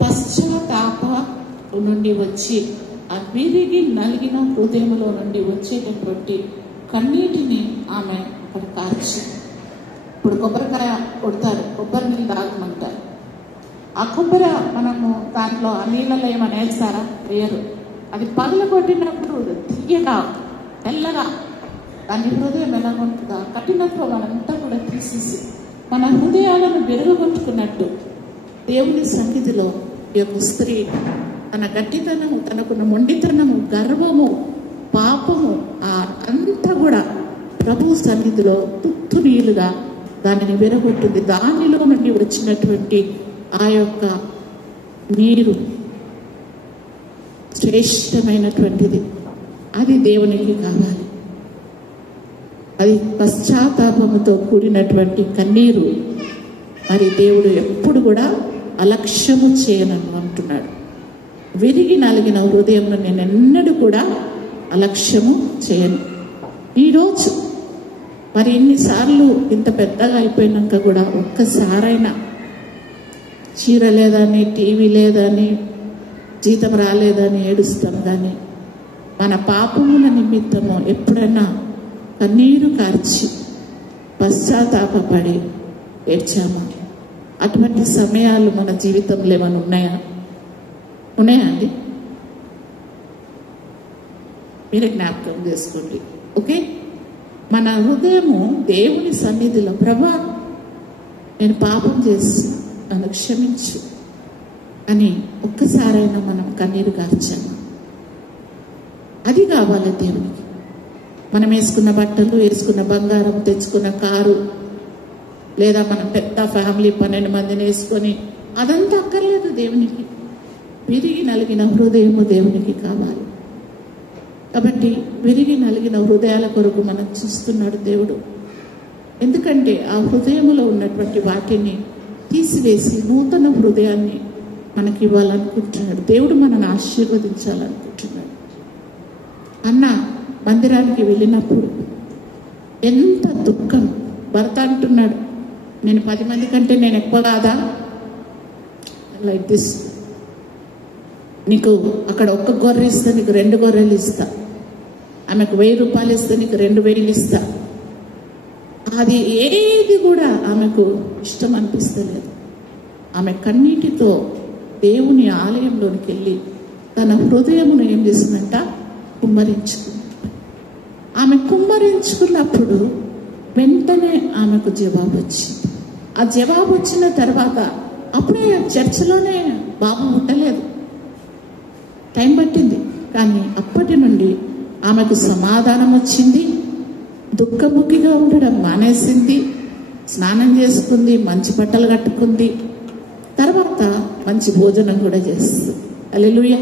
పశ్చాత్తాప నుండి వచ్చి ఆ విరిగి నలిగిన హృదయంలో నుండి వచ్చేటటువంటి కన్నీటిని ఆమె అక్కడ కార్చి. ఇప్పుడు కొబ్బరికాయ కొడతారు, కొబ్బరి నీళ్ళు తాగమంటారు. ఆ కొబ్బరి మనము దాంట్లో ఆ నీళ్ళలో ఏమైనా వేస్తారా? వేయరు. అది పగల కొట్టినప్పుడు తీయగా తెల్లగా దాని హృదయం ఎలా ఉంటుందా కఠినత్వం అనంతా కూడా తీసేసి మన హృదయాలను బెరగొట్టుకున్నట్టు దేవుని సన్నిధిలో ఈ యొక్క స్త్రీ తన గట్టితనము, తనకున్న మొండితనము, గర్వము, పాపము అంతా కూడా ప్రభు సన్నిధిలో తుత్తు నీళ్ళుగా దానిని విరగొట్టింది. దానిలో నుండి వచ్చినటువంటి ఆ యొక్క నీరు శ్రేష్టమైనటువంటిది. అది దేవునికి కావాలి. అది పశ్చాత్తాపముతో కూడినటువంటి కన్నీరు. మరి దేవుడు ఎప్పుడు కూడా అలక్ష్యము చేయనని అంటున్నాడు. విరిగి నలిగిన హృదయంలో నేను ఎన్నడూ కూడా అలక్ష్యము చేయను. ఈరోజు మరి ఇన్నిసార్లు ఇంత పెద్దగా అయిపోయినాక కూడా ఒక్కసారైనా చీర లేదని, టీవీ లేదని, జీతం రాలేదని ఏడుస్తాం. కానీ మన పాపముల నిమిత్తము ఎప్పుడైనా కన్నీరు కార్చి పశ్చాత్తాపడి ఏడ్చామా? అటువంటి సమయాలు మన జీవితంలో ఏమైనా ఉన్నాయా అండి? మీరే జ్ఞాపకం చేసుకోండి. ఓకే, మన హృదయము దేవుని సన్నిధిలో ప్రభా నేను పాపం చేసి నన్ను క్షమించు అని ఒక్కసారైనా మనం కన్నీరు కార్చాము. అది కావాలి దేవునికి. మనం వేసుకున్న బట్టలు, వేసుకున్న బంగారం, తెచ్చుకున్న కారు, లేదా మనం పెద్ద ఫ్యామిలీ 12 మందిని వేసుకొని అదంతా అక్కర్లేదు దేవునికి. విరిగి నలిగిన హృదయము దేవునికి కావాలి. కాబట్టి విరిగి నలిగిన హృదయాల కొరకు మనం చూస్తున్నాడు దేవుడు. ఎందుకంటే ఆ హృదయంలో ఉన్నటువంటి వాటిని తీసివేసి నూతన హృదయాన్ని మనకి ఇవ్వాలనుకుంటున్నాడు. దేవుడు మనల్ని ఆశీర్వదించాలనుకుంటున్నాడు. అన్న మందిరానికి వెళ్ళినప్పుడు ఎంత దుఃఖం. భర్త అంటున్నాడు, నేను 10 మంది కంటే నేను ఎక్కువ కాదా? లైక్ దిస్, నీకు అక్కడ 1 గొర్రె ఇస్తే నీకు 2 గొర్రెలు ఇస్తా, ఆమెకు 1000 రూపాయలు ఇస్తే నీకు 2000 ఇస్తా. అది ఏది కూడా ఆమెకు ఇష్టం అనిపిస్తలేదు. ఆమె కన్నీటితో దేవుని ఆలయంలోనికి వెళ్ళి తన హృదయమును ఏం చేసిందంట? కుమ్మరించుకుంది. ఆమె కుమ్మరించుకున్నప్పుడు వెంటనే ఆమెకు జవాబు వచ్చింది. ఆ జవాబు వచ్చిన తర్వాత అప్పుడే చర్చిలోనే బాబు ఉండలేదు, టైం పట్టింది. కానీ అప్పటి నుండి ఆమెకు సమాధానం వచ్చింది. దుఃఖముఖిగా ఉండడం మానేసింది. స్నానం చేసుకుంది, మంచి బట్టలు కట్టుకుంది. తర్వాత మంచి భోజనం కూడా చేస్తుంది. హల్లెలూయా.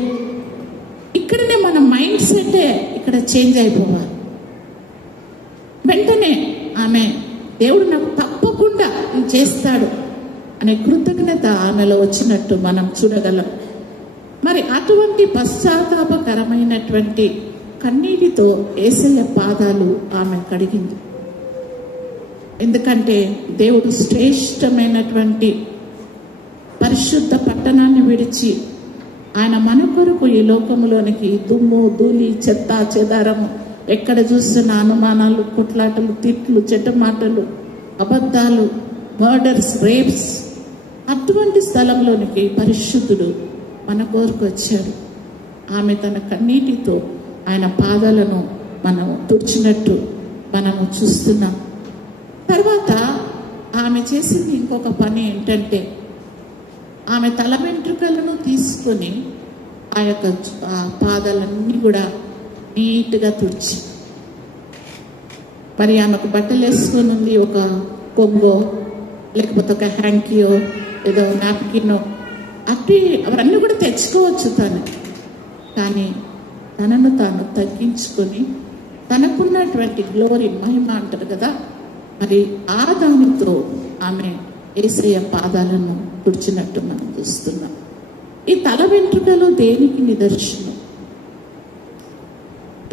ఇక్కడనే మన మైండ్ సెటే ఇక్కడ చేంజ్ అయిపోవాలి. వెంటనే ఆమె దేవుడు నాకు తప్పకుండా ఇది చేస్తాడు అనే కృతజ్ఞత ఆమెలో వచ్చినట్టు మనం చూడగలం. మరి అటువంటి పశ్చాత్తాపకరమైనటువంటి కన్నీటితో యేసయ్య పాదాలు ఆమె కడిగింది. ఎందుకంటే దేవుడు శ్రేష్టమైనటువంటి పరిశుద్ధ పట్టణాన్ని విడిచి ఆయన మన కొరకు ఈ లోకములోనికి దుమ్ము ధూళి చెత్త చెదారము, ఎక్కడ చూసిన అనుమానాలు, కొట్లాటలు, తిట్లు, చెడ్డ మాటలు, అబద్ధాలు, మర్డర్స్, రేప్స్, అటువంటి స్థలంలోనికి పరిశుద్ధుడు మన కొరకు వచ్చాడు. ఆమె తన కన్నీటితో ఆయన పాదాలను మనం తుడిచినట్టు మనము చూస్తున్నాం. తర్వాత ఆమె చేసింది ఇంకొక పని ఏంటంటే, ఆమె తల వెంట్రుకలను తీసుకొని ఆ యొక్క పాదాలన్నీ కూడా నీట్గా తుడిచి, మరి ఆమెకు బట్టలు వేసుకొని ఉంది, ఒక కొంగో లేకపోతే ఒక హ్యాంకీయో ఏదో నాప్కినో అట్టి అవన్నీ కూడా తెచ్చుకోవచ్చు తను. కానీ తనను తాను తగ్గించుకొని తనకున్నటువంటి గ్లోరీ, మహిమ అంటారు కదా, మరి ఆ దానితో ఆమె యేసయ్య పాదాలను తుడిచినట్టు మనం చూస్తున్నాం. ఈ తల వెంట్రుకలు దేనికి నిదర్శనం?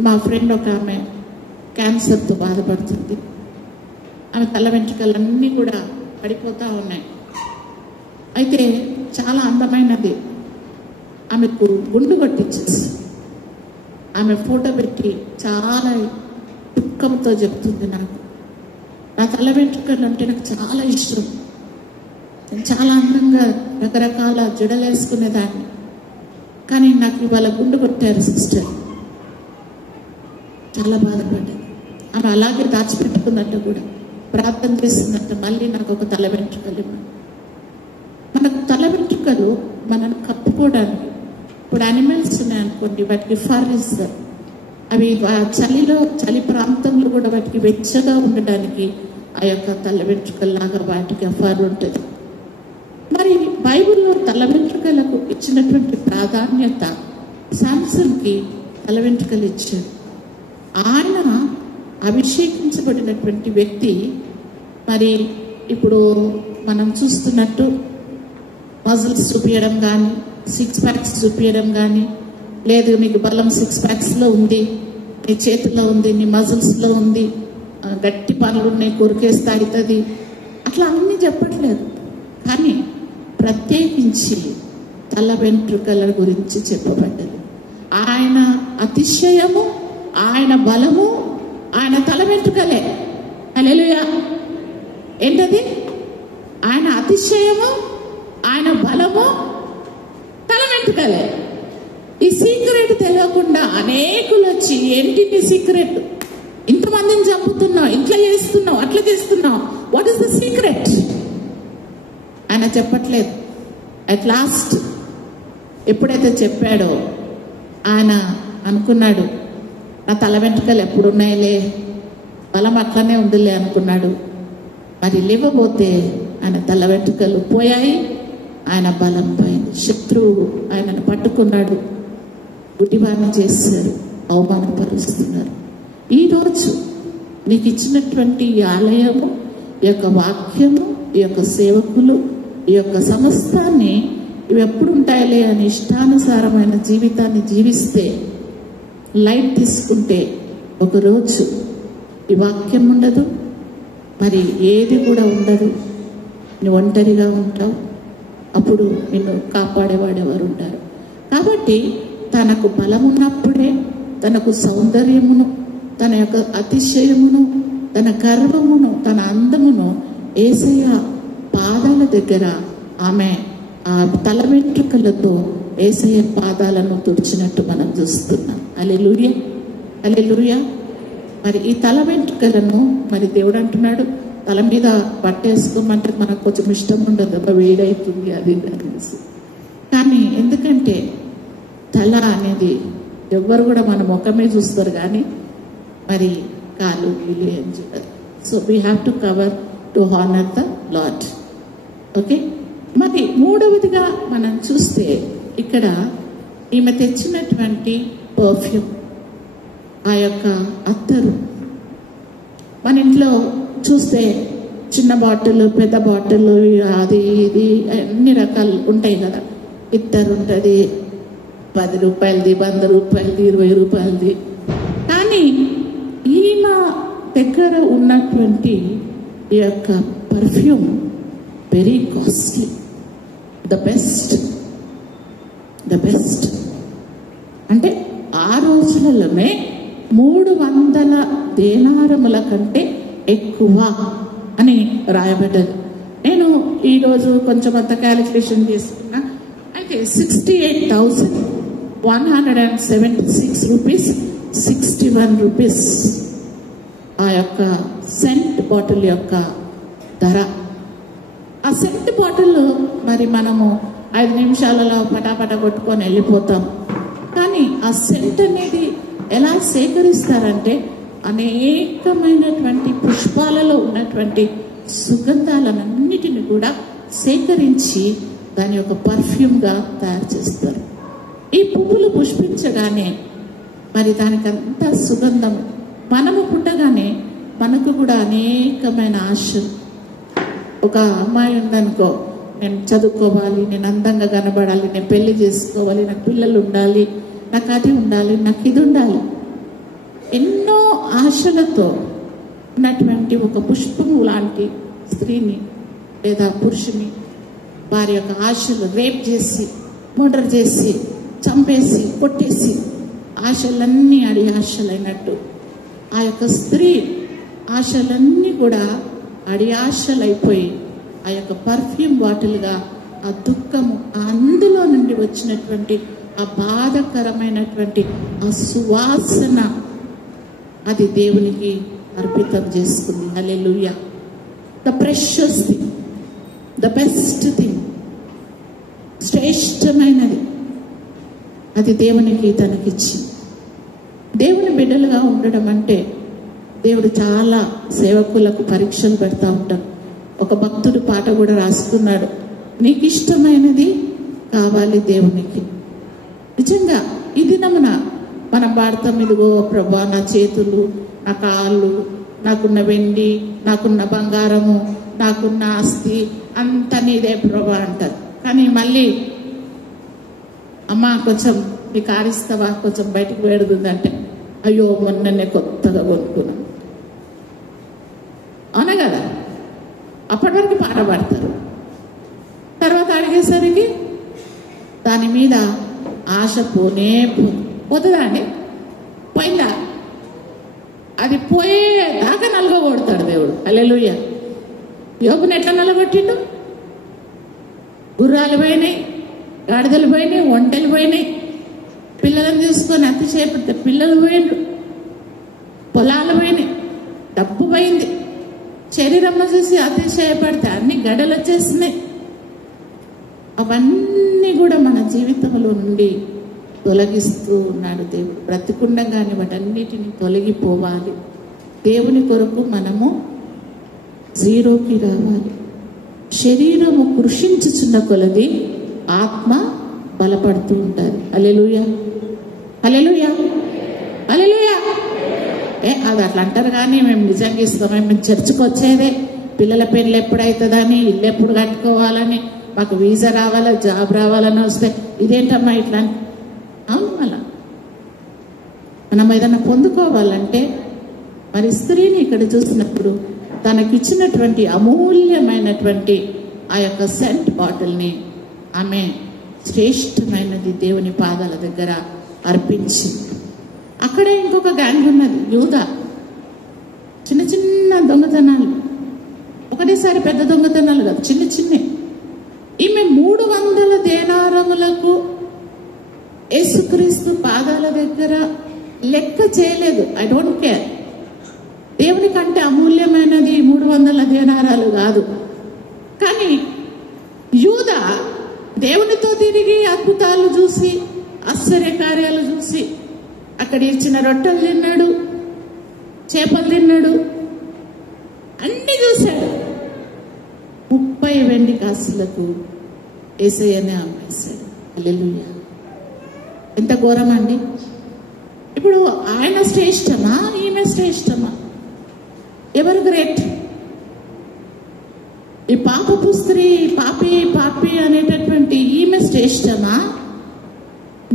మా ఫ్రెండ్ ఒక ఆమె క్యాన్సర్తో బాధపడుతుంది. ఆమె తల వెంట్రుకలన్నీ కూడా పడిపోతూ ఉన్నాయి. అయితే చాలా అందమైనది. ఆమెకు గుండు కొట్టించేసి ఆమె ఫోటో పెట్టి చాలా దుఃఖంతో చెప్తుంది, నాకు నా తల వెంట్రుకలు అంటే నాకు చాలా ఇష్టం, నేను చాలా అందంగా రకరకాల జడలు వేసుకునేదాన్ని, కానీ నాకు ఇవాళ గుండు కొట్టారు సిస్టర్. చాలా బాధపడ్డాను. ఆమె అలాగే దాచిపెట్టుకుందంట, కూడా ప్రార్థన చేసిందంట, మళ్ళీ నాకు ఒక తల వెంట్రుకలు ఇవ్వండి. మనకు తల వెంట్రుకలు మనల్ని కప్పుకోవడానికి, ఇప్పుడు యానిమల్స్ ఉన్నాయనుకోండి, వాటికి ఫర్ ఇస్తారు. అవి చలిలో, చలి ప్రాంతంలో కూడా వాటికి వెచ్చగా ఉండడానికి ఆ యొక్క తల వెంట్రుకల్లాగా వాటికి ఫర్ ఉంటుంది. మరి బైబిల్లో తల వెంట్రుకలకు ఇచ్చినటువంటి ప్రాధాన్యత, శాంసన్కి తల వెంట్రుకలు ఇచ్చాడు. ఆయన అభిషేకించబడినటువంటి వ్యక్తి. మరి ఇప్పుడు మనం చూస్తున్నట్టు మజిల్స్ చూపించడం కానీ, 6 ప్యాక్స్ చూపించడం కానీ, లేదు నీకు బలం 6 ప్యాక్స్లో ఉంది, నీ చేతిలో ఉంది, నీ మజిల్స్లో ఉంది, గట్టి పనులు ఉన్నాయి, కొరికేస్తే అవుతుంది, అట్లా అన్నీ చెప్పట్లేదు. కానీ ప్రత్యేకించి తల వెంట్రుకల గురించి చెప్పబడ్డది. ఆయన అతిశయము, ఆయన బలము, ఆయన తల వెంట్రుకలే. హల్లెలూయా. ఏంటది? ఆయన అతిశయము, ఆయన బలము, తల వెంట్రుకలే. ఈ సీక్రెట్ తెలియకుండా అనేకులు వచ్చి, ఏంటి నీ సీక్రెట్, ఇంతమందిని చంపుతున్నావు, ఇట్లా చేస్తున్నావు, అట్లా చేస్తున్నావు, వాట్ ఈస్ ద సీక్రెట్? ఆయన చెప్పట్లేదు. అట్ లాస్ట్ ఎప్పుడైతే చెప్పాడో ఆయన అనుకున్నాడు, నా తల వెంట్రుకలు ఎప్పుడున్నాయిలే, బలం అట్లనే ఉందిలే అనుకున్నాడు. మరి లేవబోతే ఆయన తల వెంట్రుకలు పోయాయి, ఆయన బలం పోయింది. శత్రువు ఆయనను పట్టుకున్నాడు, గుడ్డివారిని చేశారు, అవమానపరుస్తున్నారు. ఈరోజు నీకు ఇచ్చినటువంటి ఈ ఆలయము, ఈ యొక్క వాక్యము, ఈ యొక్క సేవకులు, ఈ యొక్క సమస్తాన్ని ఇవి ఎప్పుడు ఉంటాయిలే అని ఇష్టానుసారమైన జీవితాన్ని జీవిస్తే, లైట్ తీసుకుంటే ఒకరోజు ఈ వాక్యం ఉండదు, మరి ఏది కూడా ఉండదు. నువ్వు ఒంటరిగా ఉంటావు. అప్పుడు నిన్ను కాపాడేవాడెవరు ఉంటారు? కాబట్టి తనకు బలమున్నప్పుడే తనకు సౌందర్యమును, తన యొక్క అతిశయమును, తన గర్వమును, తన అందమును యేసయ్య పాదాల దగ్గర ఆమె ఆ తల వెంట్రుకలతో యేసయ్య పాదాలను తుడిచినట్టు మనం చూస్తున్నాం. హల్లెలూయా, హల్లెలూయా. మరి ఈ తల వెంట్రుకలను మరి దేవుడు అంటున్నాడు, తల మీద పట్టేసుకోమంటే మనకు కొంచెం ఇష్టం ఉండదు, అబ్బా వేడవుతుంది అది అనేసి. కానీ ఎందుకంటే తల అనేది ఎవ్వరు కూడా మన ముఖమే చూస్తారు కానీ మరి కాలు వీలు ఏం చూడదు. So we have to cover to honour the lord. Okay. మరి మూడవదిగా మనం చూస్తే ఇక్కడ ఈమె తెచ్చినటువంటి పర్ఫ్యూమ్, ఆ యొక్క అత్తరు. మన ఇంట్లో చూస్తే చిన్న బాటిల్, పెద్ద బాటిల్, అది ఇది అన్ని రకాలు ఉంటాయి కదా. ఇత్తరు ఉంటుంది, 10 రూపాయలది, 100 రూపాయలది, 20 రూపాయలది. కానీ ఈమె దగ్గర ఉన్నటువంటి ఈ యొక్క perfume very costly, the best. అంటే ఆ రోజులలోనే 300 దేనారముల కంటే ఎక్కువ అని రాయబడ్డది. నేను ఈరోజు కొంచెం అంత క్యాలిక్యులేషన్ చేసుకున్నా. అయితే 68,176 రూపీస్, 61 రూపీస్ ఆ యొక్క సెంట్ బాటిల్ యొక్క ధర. ఆ సెంట్ బాటిల్ మరి మనము 5 నిమిషాలలో పటాపట కొట్టుకొని వెళ్ళిపోతాం. కానీ ఆ సెంట్ అనేది ఎలా సేకరిస్తారంటే అనేకమైనటువంటి పుష్పాలలో ఉన్నటువంటి సుగంధాలన్నిటిని కూడా సేకరించి దాని యొక్క పర్ఫ్యూమ్గా తయారు చేస్తారు. ఈ పువ్వులు పుష్పించగానే మరి దానికంతా సుగంధం. మనము పుట్టగానే మనకు కూడా అనేకమైన ఆశలు. ఒక అమ్మాయి ఉందనుకో, నేను చదువుకోవాలి, నేను అందంగా కనబడాలి, నేను పెళ్లి చేసుకోవాలి, నాకు పిల్లలు ఉండాలి, నాకు అది ఉండాలి, నాకు ఇది ఉండాలి. ఎన్నో ఆశలతో ఉన్నటువంటి ఒక పుష్పము లాంటి స్త్రీని లేదా పురుషుని వారి యొక్క ఆశలు రేప్ చేసి, మర్డర్ చేసి, చంపేసి, కొట్టేసి, ఆశలన్నీ అడి ఆశలైనట్టు ఆ యొక్క స్త్రీ ఆశలన్నీ కూడా అడి ఆశలైపోయి ఆ యొక్క పర్ఫ్యూమ్ బాటిల్గా ఆ దుఃఖము, అందులో నుండి వచ్చినటువంటి ఆ బాధకరమైనటువంటి ఆ సువాసన అది దేవునికి అర్పితం చేసుకుంది. Hallelujah. The precious thing, the best thing, శ్రేష్టమైనది అది దేవునికి తనకిచ్చి. దేవుని బిడ్డలుగా ఉండడం అంటే దేవుడు చాలా సేవకులకు పరీక్షలు పెడతా ఉంటాడు. ఒక భక్తుడు పాట కూడా రాసుకున్నాడు, నీకు ఇష్టమైనది కావాలి దేవునికి. నిజంగా ఈ దినమున మనం పాడతాం, ఇదిగో ప్రభా నా చేతులు, నా కాళ్ళు, నాకున్న వెండి, నాకున్న బంగారము, నాకున్న ఆస్తి అంతా నీదే ప్రభా అంటారు. కానీ మళ్ళీ అమ్మ కొంచెం నీ కారిస్తావా, కొంచెం బయటకు వేడుకుందంటే అయ్యో మొన్ననే కొత్తగా కొనుక్కున్నాను. అవునా కదా? అప్పటి వరకు పాట పాడతారు. తర్వాత అడిగేసరికి దాని మీద ఆశ పోతుందా అండి? పోయిందా? అది పోయేదాకా నలగొడతాడు దేవుడు. హల్లెలూయా. యోబుని ఎట్లా నలగొట్టిండు? గుర్రాలు పోయినాయి, గాడిదలు పోయినాయి, ఒంటెలు పోయినాయి. పిల్లలను తీసుకొని అతిశయపడితే పిల్లలు పోయిండ్రు, పొలాలు పోయినాయి, డబ్బు పోయింది. శరీరంలో చూసి అతిశయపడితే అన్ని గడలు వచ్చేస్తున్నాయి. అవన్నీ కూడా మన జీవితంలో నుండి తొలగిస్తూ ఉన్నాడు దేవుడు. బ్రతికుండగానే వాటన్నిటిని తొలగిపోవాలి. దేవుని కొరకు మనము జీరోకి రావాలి. శరీరము కృషించుచున్న కొలది ఆత్మ బలపడుతూ ఉంటుంది. హల్లెలూయా, హల్లెలూయా, హల్లెలూయా. అది అట్లా అంటారు కానీ మేము నిజంగా ఇస్తాం. మేము చర్చికి వచ్చేదే పిల్లల పెళ్ళి ఎప్పుడవుతుందని, ఇల్లు ఎప్పుడు కట్టుకోవాలని, మాకు వీసా రావాలా, జాబ్ రావాలని వస్తే ఇదేంటమ్మా ఇట్లా అని. అవును, మళ్ళా మనం ఏదైనా పొందుకోవాలంటే మరి స్త్రీని ఇక్కడ చూసినప్పుడు తనకిచ్చినటువంటి అమూల్యమైనటువంటి ఆ యొక్క సెంట్ బాటిల్ని ఆమె శ్రేష్టమైనది దేవుని పాదాల దగ్గర అర్పించింది. అక్కడే ఇంకొక గ్యాంగ్ ఉన్నది, యూదా. చిన్న చిన్న దొంగతనాలు, ఒకటేసారి పెద్ద దొంగతనాలు కాదు, చిన్న చిన్న. ఈమె 300 దేనారములకు యేసుక్రీస్తు పాదాల దగ్గర లెక్క చేయలేదు. I don't care. దేవుని కంటే అమూల్యమైనది 300 దేనారాలు కాదు. కానీ యూదా దేవునితో తిరిగి అద్భుతాలు చూసి, ఆశ్చర్యకార్యాలు చూసి, అక్కడ ఇచ్చిన రొట్టెలు తిన్నాడు, చేపలు తిన్నాడు, అన్ని చూశాడు. 30 వెండి కాసులకు యేసయ్యనే అమ్మేశాడు. హల్లెలూయా! ఎంత ఘోరం అండి. ఇప్పుడు ఆయన శ్రేష్టమా, ఈమె శ్రేష్టమా? ఎవరు గ్రేట్? ఈ పాపపు స్త్రీ, పాపి అనేటటువంటి ఈమె శ్రేష్టమా,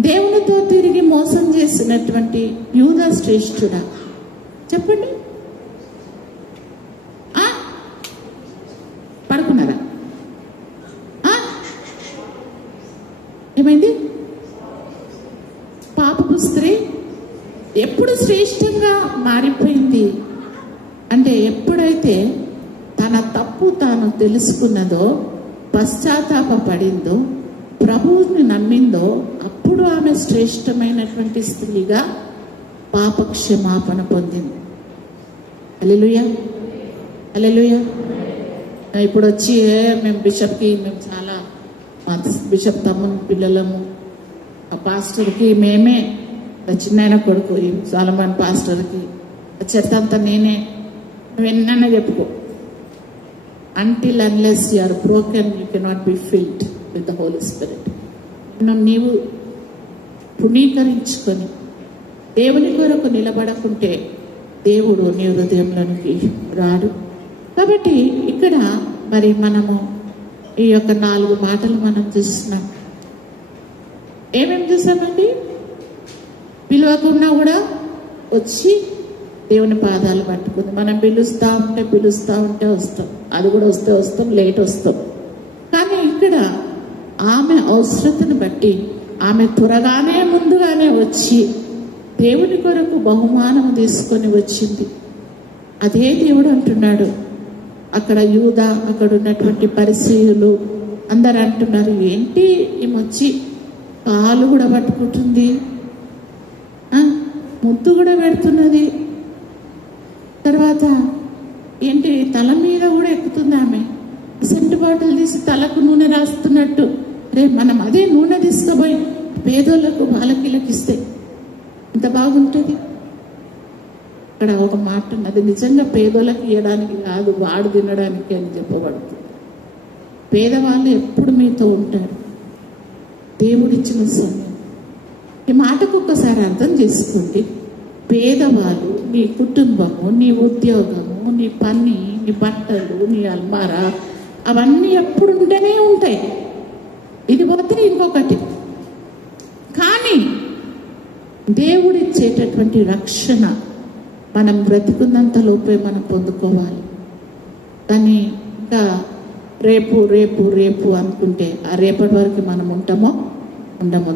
దేవునితో తిరిగి మోసం చేసినటువంటి యూదా శ్రేష్ఠుడా? చెప్పండి. పడుకున్నారా? ఏమైంది? పాపపు స్త్రీ ఎప్పుడు శ్రేష్టంగా మారిపోయింది అంటే, ఎప్పుడైతే తన తప్పు తాను తెలుసుకున్నదో, పశ్చాత్తాపడిందో, ప్రభువుని నమ్మిందో, అప్పుడు ఆమె శ్రేష్టమైనటువంటి స్త్రీగా పాప క్షమాపణ పొందింది. హల్లెలూయా, హల్లెలూయా. ఇప్పుడు వచ్చి మేము బిషప్కి, మేము చాలా మా బిషప్ తమ్ముని పిల్లలము, ఆ పాస్టర్కి మేమే, చిన్న కొడుకు ఈ సోలమన్ పాస్టర్కి చెత్త అంతా నేనే, నువ్వెన్నైనా చెప్పుకో. Until unless you are broken, you cannot be filled with the Holy Spirit. నీవు పునీకరించుకొని దేవుని కొరకు నిలబడకుంటే దేవుడు నీ హృదయంలోనికి రాడు. కాబట్టి ఇక్కడ మరి మనము ఈ యొక్క 4 మాటలు మనం చూస్తున్నాం. ఏమేమి చూసామండి? పిలవకుండా కూడా వచ్చి దేవుని పాదాలు పట్టుకుంది. మనం పిలుస్తూ ఉంటే వస్తాం, అది కూడా వస్తే వస్తాం, లేట్ వస్తాం. కానీ ఇక్కడ ఆమె అవసరతను బట్టి ఆమె త్వరగానే ముందుగానే వచ్చి దేవుని కొరకు బహుమానం తీసుకొని వచ్చింది. అదే దేవుడు అంటున్నాడు. అక్కడ యూదా, అక్కడ ఉన్నటువంటి పరిసయ్యులు అందరు అంటున్నారు, ఏంటి ఈమె కాలు కూడా పట్టుకుంటుంది, ముద్దు కూడా పెడుతున్నది, తర్వాత ఏంటి తల మీద కూడా ఎక్కుతుంది ఆమె, సెంట్ బాటిల్ తీసి తలకు నూనె రాస్తున్నట్టు. రేపు మనం అదే నూనె తీసుకుపోయి పేదోళ్లకు బాలకీలకు ఇస్తే ఎంత బాగుంటుంది. ఇక్కడ ఒక మాట ఉన్నది, నిజంగా పేదోళ్ళకి ఇవ్వడానికి కాదు, వాడు తినడానికి అని చెప్పబడుతుంది. పేదవాళ్ళు ఎప్పుడు మీతో ఉంటారు, దేవుడిచ్చిన సమయం. ఈ మాటకు ఒక్కసారి అర్థం చేసుకోండి. పేదవాళ్ళు, నీ కుటుంబము, నీ ఉద్యోగము, నీ పని, నీ బట్టలు, నీ అల్మారా, అవన్నీ ఎప్పుడు ఉంటూనే ఉంటాయి. ఇది పోతే ఇంకొకటి. కానీ దేవుడిచ్చేటటువంటి రక్షణ మనం బ్రతుకున్నంత లోపే మనం పొందుకోవాలి. కానీ ఇంకా రేపు రేపు రేపు అనుకుంటే ఆ రేపటి వరకు మనం ఉండమో.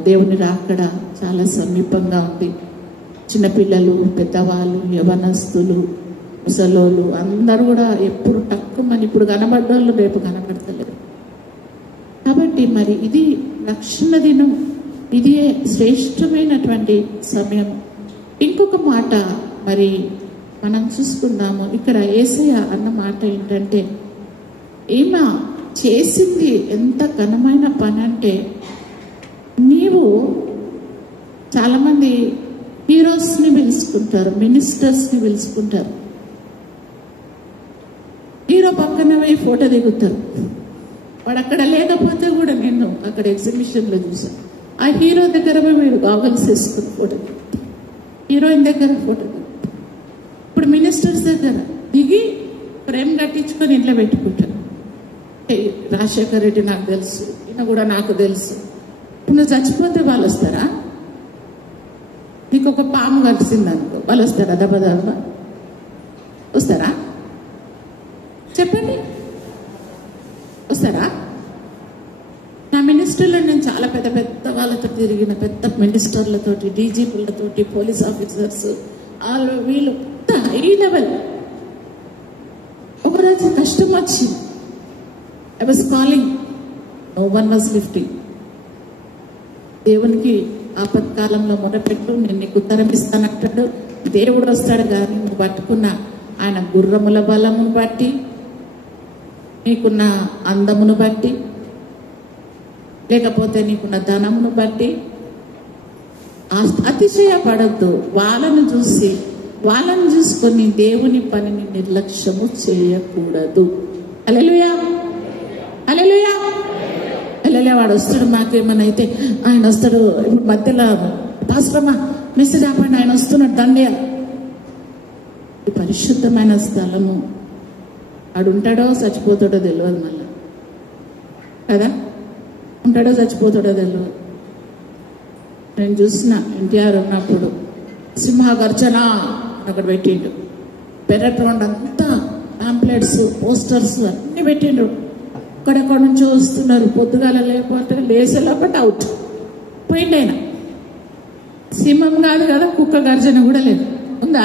దేవుని రాకడ చాలా సమీపంగా ఉంది. చిన్నపిల్లలు, పెద్దవాళ్ళు, యవనస్తులు, ముసలోళ్ళు అందరూ కూడా ఎప్పుడు తక్కువని ఇప్పుడు కనబడ్డోళ్ళు రేపు కనబడతలేరు. కాబట్టి మరి ఇది రక్షణ దినం, ఇది శ్రేష్టమైనటువంటి సమయం. ఇంకొక మాట మరి మనం చూసుకుందాము. ఇక్కడ యేసయ్య అన్న మాట ఏంటంటే, ఈమె చేసింది ఎంత ఘనమైన పని అంటే, నీవు చాలామంది హీరోస్ని పిలుచుకుంటారు, మినిస్టర్స్ని పిలుచుకుంటారు. హీరో పక్కన పోయి ఫోటో దిగుతారు. వాడు అక్కడ లేకపోతే కూడా నేను అక్కడ ఎగ్జిబిషన్లో చూసాను. ఆ హీరో దగ్గర పోయి మీరు గాగల్స్ వేసుకుని ఫోటో దిగుతారు, హీరోయిన్ దగ్గర ఫోటో దిగుతారు. ఇప్పుడు మినిస్టర్స్ దగ్గర దిగి ఫ్రేమ్ కట్టించుకొని ఇంట్లో పెట్టుకుంటారు. రాజశేఖర్ రెడ్డి నాకు తెలుసు, ఈయన కూడా నాకు తెలుసు. ఇప్పుడు నువ్వు చచ్చిపోతే వాళ్ళు వస్తారా? నీకు ఒక పాము కలిసిందనుకో, వాళ్ళు వస్తారా? దెబ్బ వస్తారా? చెప్పండి, వస్తారా? నా మినిస్టర్లో నేను చాలా పెద్ద పెద్ద వాళ్ళతో తిరిగిన, పెద్ద మినిస్టర్లతోటి, డీజీపీలతోటి, పోలీస్ ఆఫీసర్స్, వాళ్ళు వీళ్ళు పెద్ద హై లెవెల్. ఒకరోజు కష్టం వచ్చింది. I was calling, no one was lifting. దేవునికి ఆపత్కాలంలో మొదపెట్టు, నేను నీకు ఉత్తరం ఇస్తానంటాడు. దేవుడు వస్తాడు కానీ నువ్వు పట్టుకున్న ఆయన గుర్రముల బలమును బట్టి, నీకున్న అందమును బట్టి, లేకపోతే నీకున్న ధనమును బట్టి అతిశయపడద్దు. వాళ్ళను చూసుకొని దేవుని పనిని నిర్లక్ష్యము చేయకూడదు. హల్లెలూయా, హల్లెలూయా, హల్లెలూయా. వాడు వస్తాడు, మాకేమన్నా అయితే ఆయన వస్తాడు. ఇప్పుడు మధ్యలో పాస్టరమ్మా మెసేజ్ ఆపండి, ఆయన వస్తున్నాడు దండే. ఈ పరిశుద్ధమైన స్థలము, వాడు ఉంటాడో చచ్చిపోతాడో తెలియదు, మళ్ళా కదా, ఉంటాడో చచ్చిపోతాడో తెలియదు. నేను చూసిన ఎన్టీఆర్ ఉన్నప్పుడు సింహగర్జన అక్కడ పెట్టిండు. పెరట్ రౌండ్ అంతా పాంప్లెట్స్, పోస్టర్స్ అన్ని పెట్టిండు. అక్కడెక్కడి నుంచో వస్తున్నారు. పొద్దుగాల లేకపోతే లేసేలోపటి అవుట్ పోయిండు ఆయన. సింహం కాదు కదా, కుక్క గర్జన కూడా లేదు, ఉందా?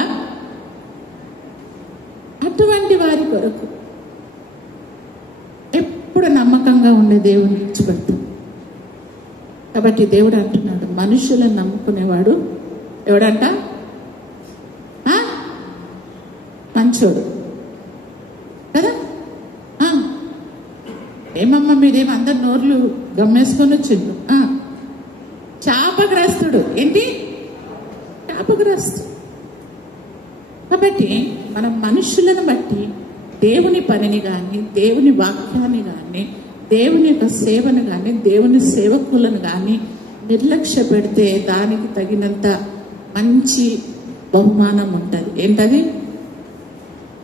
అటువంటి వారి కొరకు ఎప్పుడు నమ్మకంగా ఉండే దేవుని ఇచ్చిపెడతాం. కాబట్టి దేవుడు అంటున్నాడు, మనుషులను నమ్ముకునేవాడు ఎవడంట? మంచోడు కదా. ఏమమ్మా మీరేం అందరు నోర్లు గమ్మేసుకొని వచ్చిండు? శాపగ్రస్తుడు. ఏంటి? శాపగ్రస్తుడు. కాబట్టి మనం మనుషులను బట్టి దేవుని పనిని కానీ, దేవుని వాక్యాన్ని కానీ, దేవుని యొక్క సేవను కానీ, దేవుని సేవకులను కానీ నిర్లక్ష్య పెడితే దానికి తగినంత మంచి బహుమానం ఉంటుంది. ఏంటది?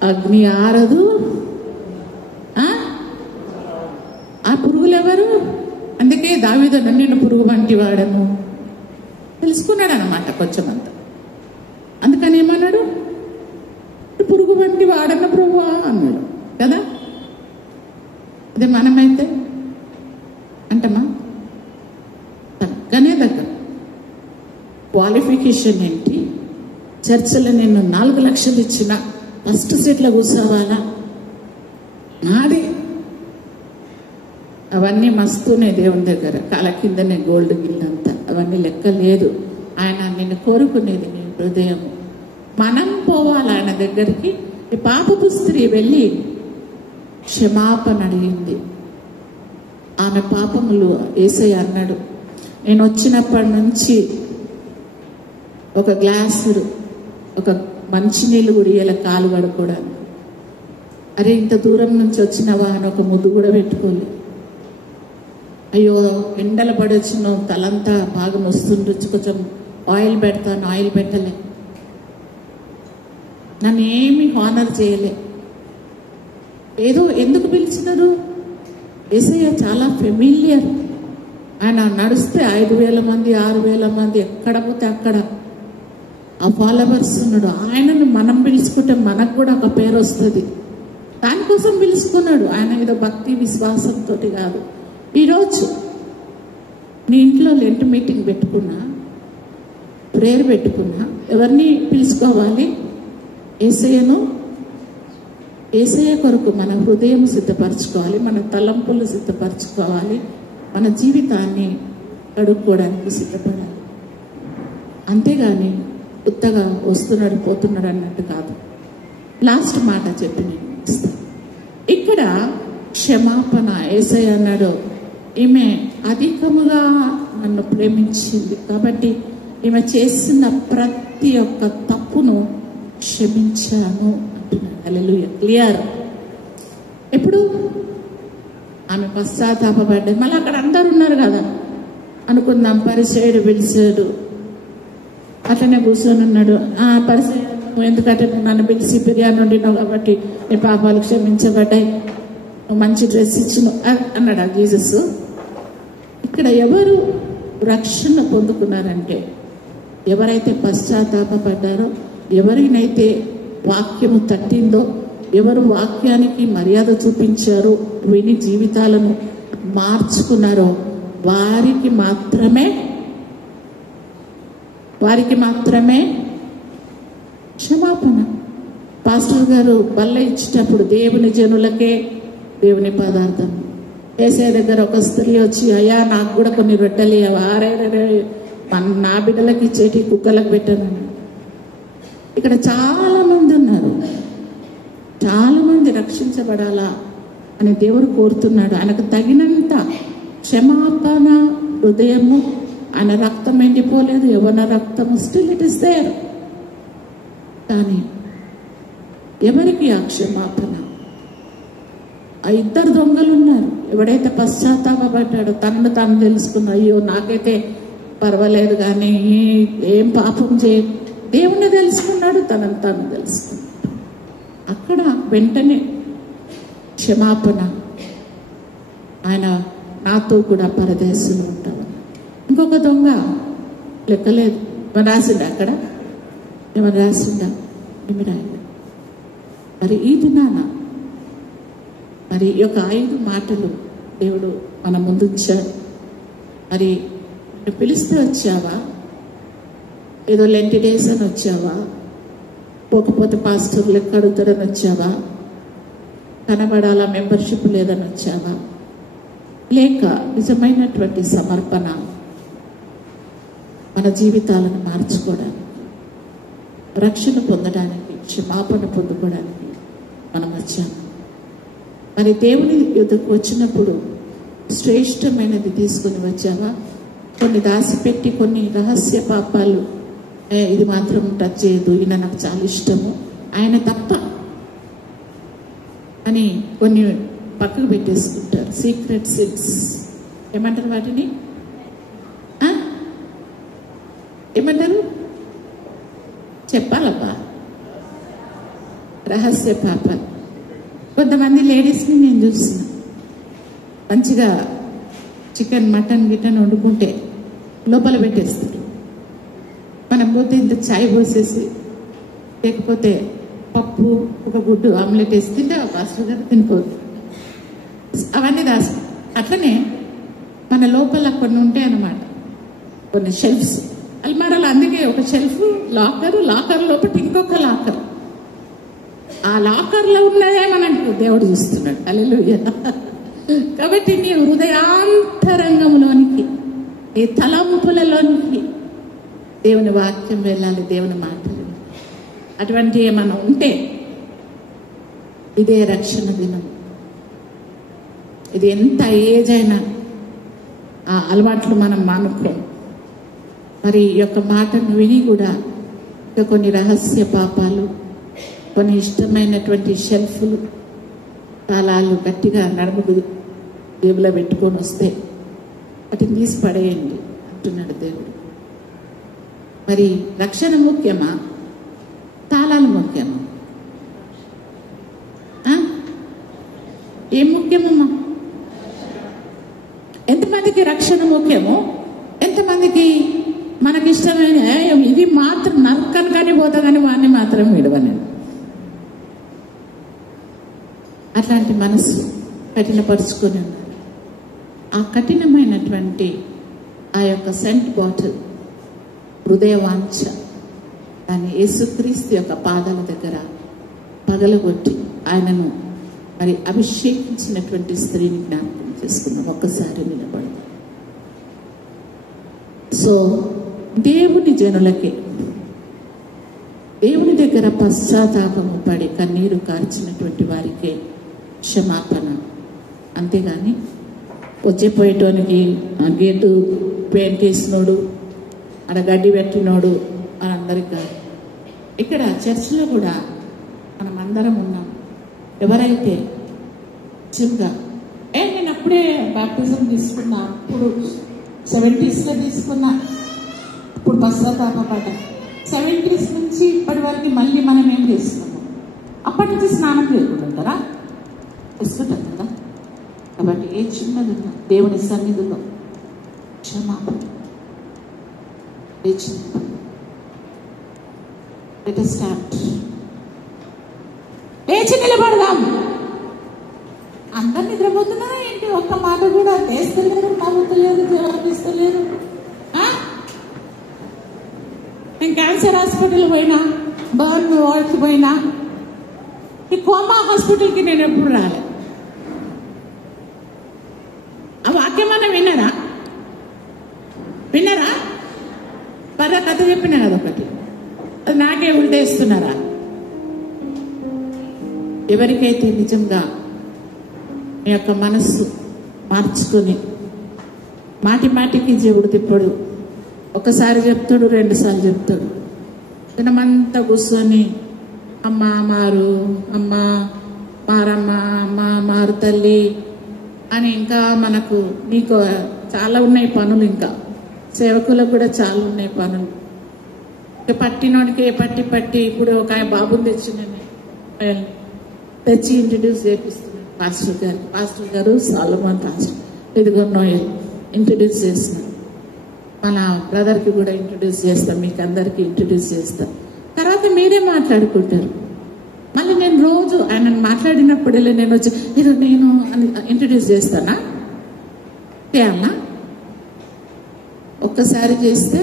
అగ్ని ఆరదు. ఆ పురుగులు ఎవరు? అందుకే దావీదు నిన్ను పురుగు వంటి వాడను తెలుసుకున్నాడు అన్నమాట కొంచెం అంత. అందుకని ఏమన్నాడు? పురుగు వంటి వాడన్న ప్రభువా అన్నాడు కదా. అదే మనమైతే అంటమా? దగ్గర క్వాలిఫికేషన్ ఏంటి? చర్చలో నిన్ను 4 లక్షలు ఇచ్చిన ఫస్ట్ సీట్లో కూర్చోవాలా? నాదే. అవన్నీ మస్తూనే దేవుని దగ్గర, కాల కిందనే గోల్డ్ గిల్ అంతా, అవన్నీ లెక్క లేదు. ఆయన నిన్ను కోరుకునేది నీ హృదయం. మనం పోవాలి ఆయన దగ్గరికి. ఈ పాపపు స్త్రీ వెళ్ళి క్షమాపణ అడిగింది. ఆమె పాపములు యేసయ్య అన్నాడు, నేను వచ్చినప్పటి నుంచి ఒక గ్లాసు, ఒక మంచినీళ్ళు కూడా ఇలా కాలు కడుక్కోవడానికి. అరే ఇంత దూరం నుంచి వచ్చినవా అని ఒక ముద్దు కూడా పెట్టుకోలే. అయ్యో ఎండలు పడి వచ్చినావు, తలంతా బాగా వస్తుండొచ్చు, కొంచెం ఆయిల్ పెడతాను, ఆయిల్ పెట్టలే. నన్ను ఏమి హానర్ చేయలే. ఏదో ఎందుకు పిలిచినారు? యేసయ్య చాలా ఫెమిలియర్. ఆయన నడిస్తే 5,000 మంది 6,000 మంది ఎక్కడ పోతే అక్కడ ఆ ఫాలోవర్స్ ఉన్నాడు. ఆయనను మనం పిలుచుకుంటే మనకు కూడా ఒక పేరు వస్తుంది. దానికోసం పిలుచుకున్నాడు. ఆయన ఏదో భక్తి విశ్వాసంతో కాదు. ఈరోజు నీ ఇంట్లో లెంట్ మీటింగ్ పెట్టుకున్నా, ప్రేయర్ పెట్టుకున్నా, ఎవరిని పిలుచుకోవాలి? యేసయ్యను. యేసయ్య కొరకు మన హృదయం సిద్ధపరచుకోవాలి, మన తలంపులు సిద్ధపరచుకోవాలి, మన జీవితాన్ని కడుక్కోవడానికి సిద్ధపడాలి. అంతేగాని ఉత్తగా వస్తున్నాడు పోతున్నాడు అన్నట్టు కాదు. లాస్ట్ మాట చెప్పి నేను ఇస్తాను. ఇక్కడ క్షమాపణ. యేసయ్య అన్నాడు, ఈమె అధికముగా నన్ను ప్రేమించింది కాబట్టి ఈమె చేసిన ప్రతి ఒక్క తప్పును క్షమించాను అంటున్నాడు. హల్లెలూయా. క్లియర్. ఎప్పుడు ఆమె పశ్చాత్తాపడ్డాడు. మళ్ళీ అక్కడ అందరు ఉన్నారు కదా అనుకుందాం. పరిసయ్యుడు పిలిచాడు, అట్లనే కూర్చొని ఉన్నాడు. పరిసయ్యుడు ఎందుకంటే నువ్వు నన్ను పిలిచి బిర్యానీ వండినావు కాబట్టి నీ పాపాలు క్షమించబడ్డాయి, నువ్వు మంచి డ్రెస్ ఇచ్చినావు అన్నాడు ఆ జీసస్. ఇక్కడ ఎవరు రక్షణ పొందుకున్నారంటే ఎవరైతే పశ్చాత్తాపడ్డారో, ఎవరినైతే వాక్యము తట్టిందో, ఎవరు వాక్యానికి మర్యాద చూపించారో, విని జీవితాలను మార్చుకున్నారో వారికి మాత్రమే క్షమాపణ. పాస్టర్ గారు బల్ల ఇచ్చేటప్పుడు దేవుని జనులకే దేవుని పదార్థం. యేసయ్య దగ్గర ఒక స్త్రీ వచ్చి, అయ్యా నాకు కూడా కొన్ని రొట్టెలు నా బిడ్డలకి ఇచ్చేటి కుక్కలకు పెట్టాను. ఇక్కడ చాలా మంది ఉన్నారు, చాలా మంది రక్షించబడాలా అని దేవుడు కోరుతున్నాడు. ఆయనకు తగినంత క్షమాపణ హృదయము, ఆయన రక్తం ఎండిపోలేదు, యవ్వన రక్తము స్టిల్ ఇట్ ఇస్ దేర్. కానీ ఎవరికి ఆ క్షమాపణ? ఆ ఇద్దరు దొంగలు ఉన్నారు. ఎవడైతే పశ్చాత్తాపడ్డాడో, తనను తాను తెలుసుకున్నా, అయ్యో నాకైతే పర్వాలేదు కానీ ఏం పాపం దేవుణ్ణి తెలుసుకున్నాడు, తనను తాను తెలుసుకున్నాడు. అక్కడ వెంటనే క్షమాపణ. ఆయన నాతో కూడా పరదేశంలో ఉంటాడు. ఇంకొక దొంగ లెక్కలేదు. ఏమైనా రాసిండా అక్కడ? ఏమైనా రాసిండా? ఏమి రాయలేదు. మరి ఈ దినాన మరి ఈ యొక్క 5 మాటలు దేవుడు మన ముందు ఉంచాడు. మరి నువ్వు పిలిస్తే వచ్చావా? ఏదో లెంటి డేస్ అని వచ్చావా? పోకపోతే పాస్టర్లు లెక్క అడుగుతారని వచ్చావా? కనబడాలా మెంబర్షిప్ లేదని వచ్చావా? లేక నిజమైనటువంటి సమర్పణ మన జీవితాలను మార్చుకోవడానికి, రక్షణ పొందడానికి, క్షమాపణ పొందుకోవడానికి మనం వచ్చాము. మరి దేవుని యుద్ధకు వచ్చినప్పుడు శ్రేష్టమైనది తీసుకుని వచ్చావా? కొన్ని దాచిపెట్టి, కొన్ని రహస్య పాపాలు, ఇది మాత్రం టచ్ చేయదు, ఈయన నాకు చాలా ఇష్టము, ఆయన తప్ప అని కొన్ని పక్కకు పెట్టేసుకుంటారు. సీక్రెట్ సిన్స్ ఏమంటారు వాటిని? ఏమంటారు? చెప్పాలబ్బా, రహస్య పాపాలు. కొంతమంది లేడీస్ని నేను చూస్తున్నా, మంచిగా చికెన్ మటన్ గిటన్ వండుకుంటే లోపల పెట్టేస్తారు. మనం పోతే ఇంత ఛాయ్ పోసేసి, లేకపోతే పప్పు, ఒక గుడ్డు ఆమ్లెట్ వేసి తింటే పాస్టర్ గారు తినిపోదు. అవన్నీ దాసు. అట్లనే మన లోపల కొన్ని ఉంటాయి అన్నమాట, కొన్ని షెల్ఫ్స్, అల్మారాలు. అందుకే ఒక షెల్ఫ్, లాకర్ లోపల ఇంకొక లాకర్. ఆ లాకర్లో ఉన్నదే మనకు దేవుడు చూస్తున్నాడు. హల్లెలూయా. కాబట్టి నీ హృదయాంతరంగంలోనికి, నీ తలంపులలోనికి దేవుని వాక్యం వెళ్ళాలి, దేవుని మాటలు. అటువంటి ఏమన్నా ఉంటే ఇదే రక్షణ దినం. ఇది ఎంత ఏజ్ అయినా ఆ అలవాట్లు మనం మానుకోం. మరి ఈ యొక్క మాటను విని కూడా ఇంకా కొన్ని రహస్య పాపాలు, కొన్ని ఇష్టమైనటువంటి షెల్ఫ్లు, తాళాలు గట్టిగా నడుముకు జేబులో పెట్టుకొని వస్తే వాటిని తీసి పడేయండి అంటున్నాడు దేవుడు. మరి రక్షణ ముఖ్యమా? తాళాలు ముఖ్యమా? ఏం ముఖ్యమమ్మా? ఎంతమందికి రక్షణ ముఖ్యమో, ఎంతమందికి మనకిష్టమైన ఇది మాత్రం నరకను కానీ పోతా కానీ వాడిని మాత్రం విడవనండి. అట్లాంటి మనసు కఠినపరుచుకొని ఉన్నారు. ఆ కఠినమైనటువంటి ఆ యొక్క సెంట్ బాటిల్, హృదయ వాంఛ, దాన్ని యేసుక్రీస్తు యొక్క పాదాల దగ్గర పగలగొట్టి ఆయనను మరి అభిషేకించినటువంటి స్త్రీని జ్ఞాపకం చేసుకున్నాం. ఒక్కసారి నిలబడదాం. సో దేవుని జనులకే, దేవుని దగ్గర పశ్చాత్తాపము పడి కన్నీరు కార్చినటువంటి వారికే క్షమాపణ. అంతేగాని వచ్చేపోయేటోనికి గేటు పెయింట్ వేసినోడు, అక్కడ గడ్డి పెట్టినోడు అని అందరికి కాదు. ఇక్కడ చర్చిలో కూడా మనం అందరం ఉన్నాం. ఎవరైతే చిన్నగా నేను అప్పుడే బాప్టిజం తీసుకున్నా, అప్పుడు 70s తీసుకున్నా, ఇప్పుడు పశ్చాత్తాపడ్డా, 70s నుంచి ఇప్పటి వరకు మళ్ళీ మనం ఏం చేస్తున్నాము? అప్పటి నుంచి స్నానం లేకుండా ఉంటారా? వస్తుంటారు కదా. కాబట్టి ఏ చిన్నది ఉన్నా దేవుని సన్నిధిలో క్షమాపణ లేచి నిలబడదాం. అందరు నిద్రపోతున్నారా ఏంటి? ఒక్క మాట కూడా వేస్తలేరు, నవ్వుతలేరు, జవాబిస్తలేరు. నేను క్యాన్సర్ హాస్పిటల్ పోయినా, బర్న్ వార్డ్కి పోయినా, ఈ కోమా హాస్పిటల్కి నేను ఎప్పుడు రాలే. ఆ వాక్యమన్నా విన్నారా? బర్ర కథ చెప్పినా కదా ఒకటి, అది నాకే ఉల్టేస్తున్నారా? ఎవరికైతే నిజంగా మీ యొక్క మనస్సు మార్చుకొని మాటికి దేవుడు తిప్పడు. ఒకసారి చెప్తాడు, 2 సార్లు చెప్తాడు. దినమంతా కూర్చొని అమ్మ మారు, అమ్మ మారమ్మ, అమ్మ మారు తల్లి అని ఇంకా మనకు నీకు చాలా ఉన్నాయి పనులు. ఇంకా సేవకులకు కూడా చాలా ఉన్నాయి పనులు. పట్టినోడికి పట్టి ఇప్పుడు ఒక బాబుని తెచ్చి ఇంట్రడ్యూస్ చేపిస్తున్నాడు పాస్టర్ గారు సాలమన్ పాస్టర్. ఇదిగో నోయల్ ఇంట్రడ్యూస్ చేస్తున్నాడు. మన బ్రదర్కి కూడా ఇంట్రడ్యూస్ చేస్తాం, మీకు అందరికీ ఇంట్రడ్యూస్ చేస్తాం. తర్వాత మీరే మాట్లాడుకుంటారు. మళ్ళీ నేను రోజు ఆయన మాట్లాడినప్పుడల్లా నేను వచ్చి నేను ఇంట్రడ్యూస్ చేస్తానా? చేయాలనా? ఒక్కసారి చేస్తే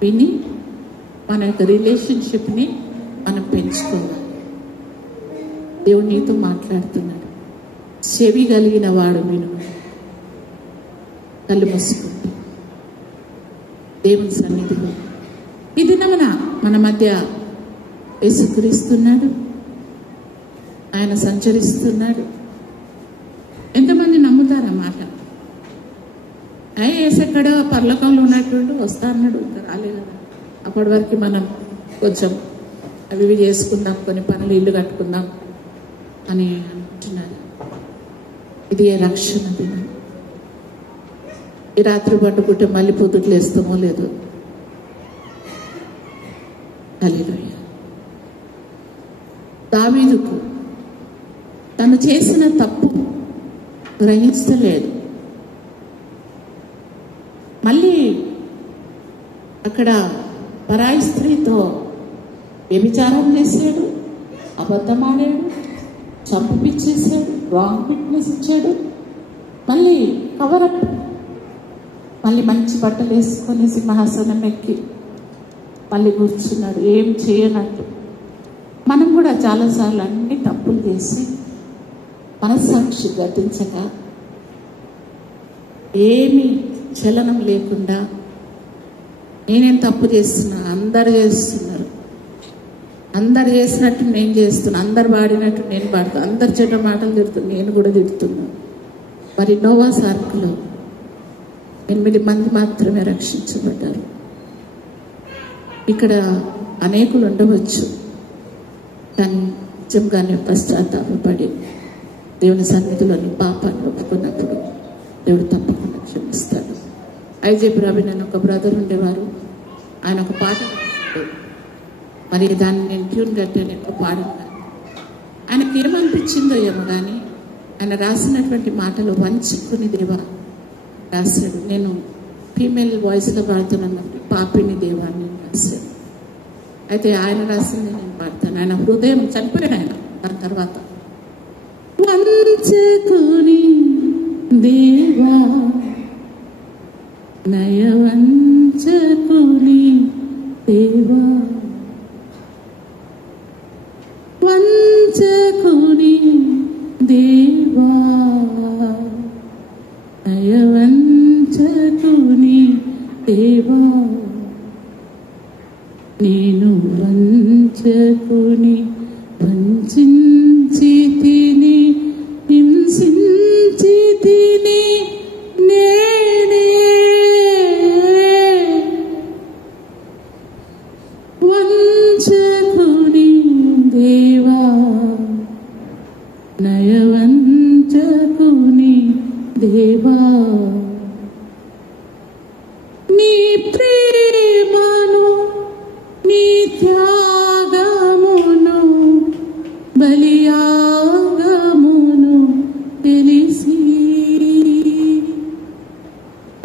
విని మన యొక్క రిలేషన్షిప్ని మనం పెంచుకోవాలి. దేవుడు నీతో మాట్లాడుతున్నాడు. చెవి కలిగిన వాడు విను. కళ్ళు మూసుకుంటే దేవుని సన్నిధిలో ఈ దినమున మన మధ్య యేసుక్రీస్తున్నాడు. ఆయన సంచరిస్తున్నాడు. ఎంతమంది నమ్ముతారా మాట? ఏసెక్కడ పర్లోకంలో ఉన్నట్టు వస్తా అన్నాడు, ఇంకా రాలే కదా. అప్పటి వరకు మనం కొంచెం అవి చేసుకుందాం, కొన్ని పనులు ఇల్లు కట్టుకుందాం అని అనుకుంటున్నారు. ఇది రక్షణ దినం. ఈ రాత్రి పండుకుంటే మళ్ళీ పొద్దుట్లు వేస్తామో లేదో. హల్లెలూయా. దావీదుకు తను చేసిన తప్పు గ్రహించలేదు. మళ్ళీ అక్కడ పరాయి స్త్రీతో వ్యభిచారం చేశాడు, అబద్ధమాడాడు, చంపిచ్చేసాడు, రాంగ్ విట్నెస్ ఇచ్చాడు. మళ్ళీ కవరప్, మళ్ళీ మంచి బట్టలు వేసుకొని సింహాసనం ఎక్కి మళ్ళీ కూర్చున్నాడు ఏం చేయనట్టు. మనం కూడా చాలాసార్లు అన్ని తప్పులు చేసి మనస్సాక్షి గతించక ఏమీ చలనం లేకుండా నేనేం తప్పు చేస్తున్నా, అందరు చేస్తున్నారు, అందరు చేసినట్టు నేను చేస్తున్నా, అందరు పాడినట్టు నేను పాడుతున్నా, అందరు చెడ్డ మాటలు తిడుతున్నా, నేను కూడా తిడుతున్నా. మరి నోవా ఆర్క్లో 8 మంది మాత్రమే రక్షించబడ్డారు. ఇక్కడ అనేకులు ఉండవచ్చు, కానీ నిజంగానే పశ్చాత్తాపడి దేవుని సన్నిధిలోని పాపాన్ని ఒప్పుకున్నప్పుడు దేవుడు తప్పకుండా క్షమిస్తాడు. ఐజేపీ రవి నన్ను ఒక బ్రదర్ ఉండేవారు, ఆయన ఒక పాట రాశాడు. మరి దాన్ని నేను ట్యూన్ కట్టాను, ఎక్కువ పాడినాను. ఆయనకి ఏమనిపించిందో ఏమో కానీ ఆయన రాసినటువంటి మాటలు వంచుకుని దేవా రాశాడు. నేను ఫీమేల్ వాయిస్లో పాడుతున్నప్పుడు పాపిని దేవాన్ని రాశాడు. అయితే ఆయన రాసింది నేను పాడతాను. ఆయన హృదయం చనిపోయాడు ఆయన. దాని తర్వాత వంచుకుని దేవా నయవంచుకుని దేవా వంచుకుని దేవా నయవంచుకుని దేవా నేను వంచుకుని వంచించి తిని హింసించి తిని నేనే వంచుకుని దేవా నయవంచుకుని దేవా నీ ప్రేమను బలియాగమును తెలిసి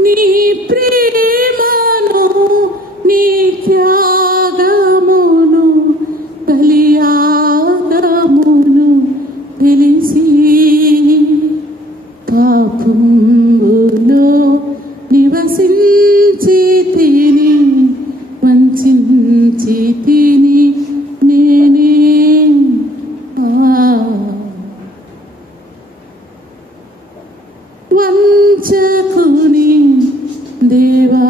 నీ ప్రేమను నీ త్యాగమును బలియాగమును తెలిసి పాపములో నివసించి తిని వంచించి తిని నేనే వంచకుని దేవా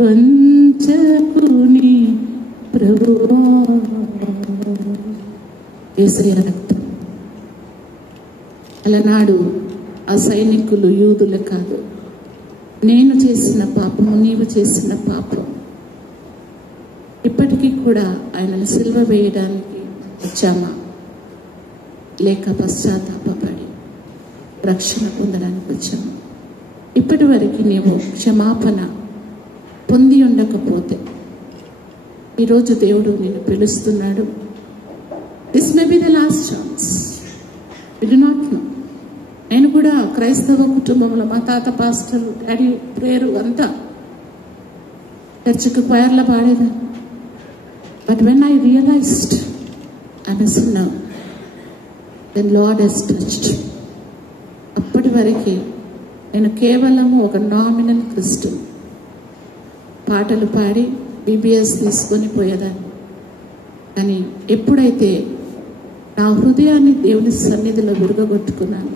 వంచకుని ప్రభువా యేసయ్య రక్తం అలనాడు ఆ సైనికులు యూదులు కాదు, నేను చేసిన పాపము నీవు చేసిన పాపం ఇప్పటికీ కూడా ఆయనను సిలువ వేయడానికి వచ్చామా లేక పశ్చాత్తాపడి రక్షణ పొందడానికి వచ్చాము? ఇప్పటి వరకు నీవు క్షమాపణ పొంది ఉండకపోతే ఈరోజు దేవుడు నిన్ను పిలుస్తున్నాడు. This may be the last chance. We do not know. నేను కూడా క్రైస్తవ కుటుంబంలో మా తాత పాస్టర్, డాడీ ప్రేయరు అంతా చర్చికి క్వైర్లో పాడేదాన్ని. But when I realised I'm a sinner, then Lord has touched. అప్పటి వరకు నేను కేవలము ఒక నామినల్ క్రిస్టియన్, పాటలు పాడి బీబీఎస్ తీసుకొని పోయేదాన్ని. కానీ ఎప్పుడైతే నా హృదయాన్ని దేవుని సన్నిధిలో విరుగగొట్టుకున్నాను,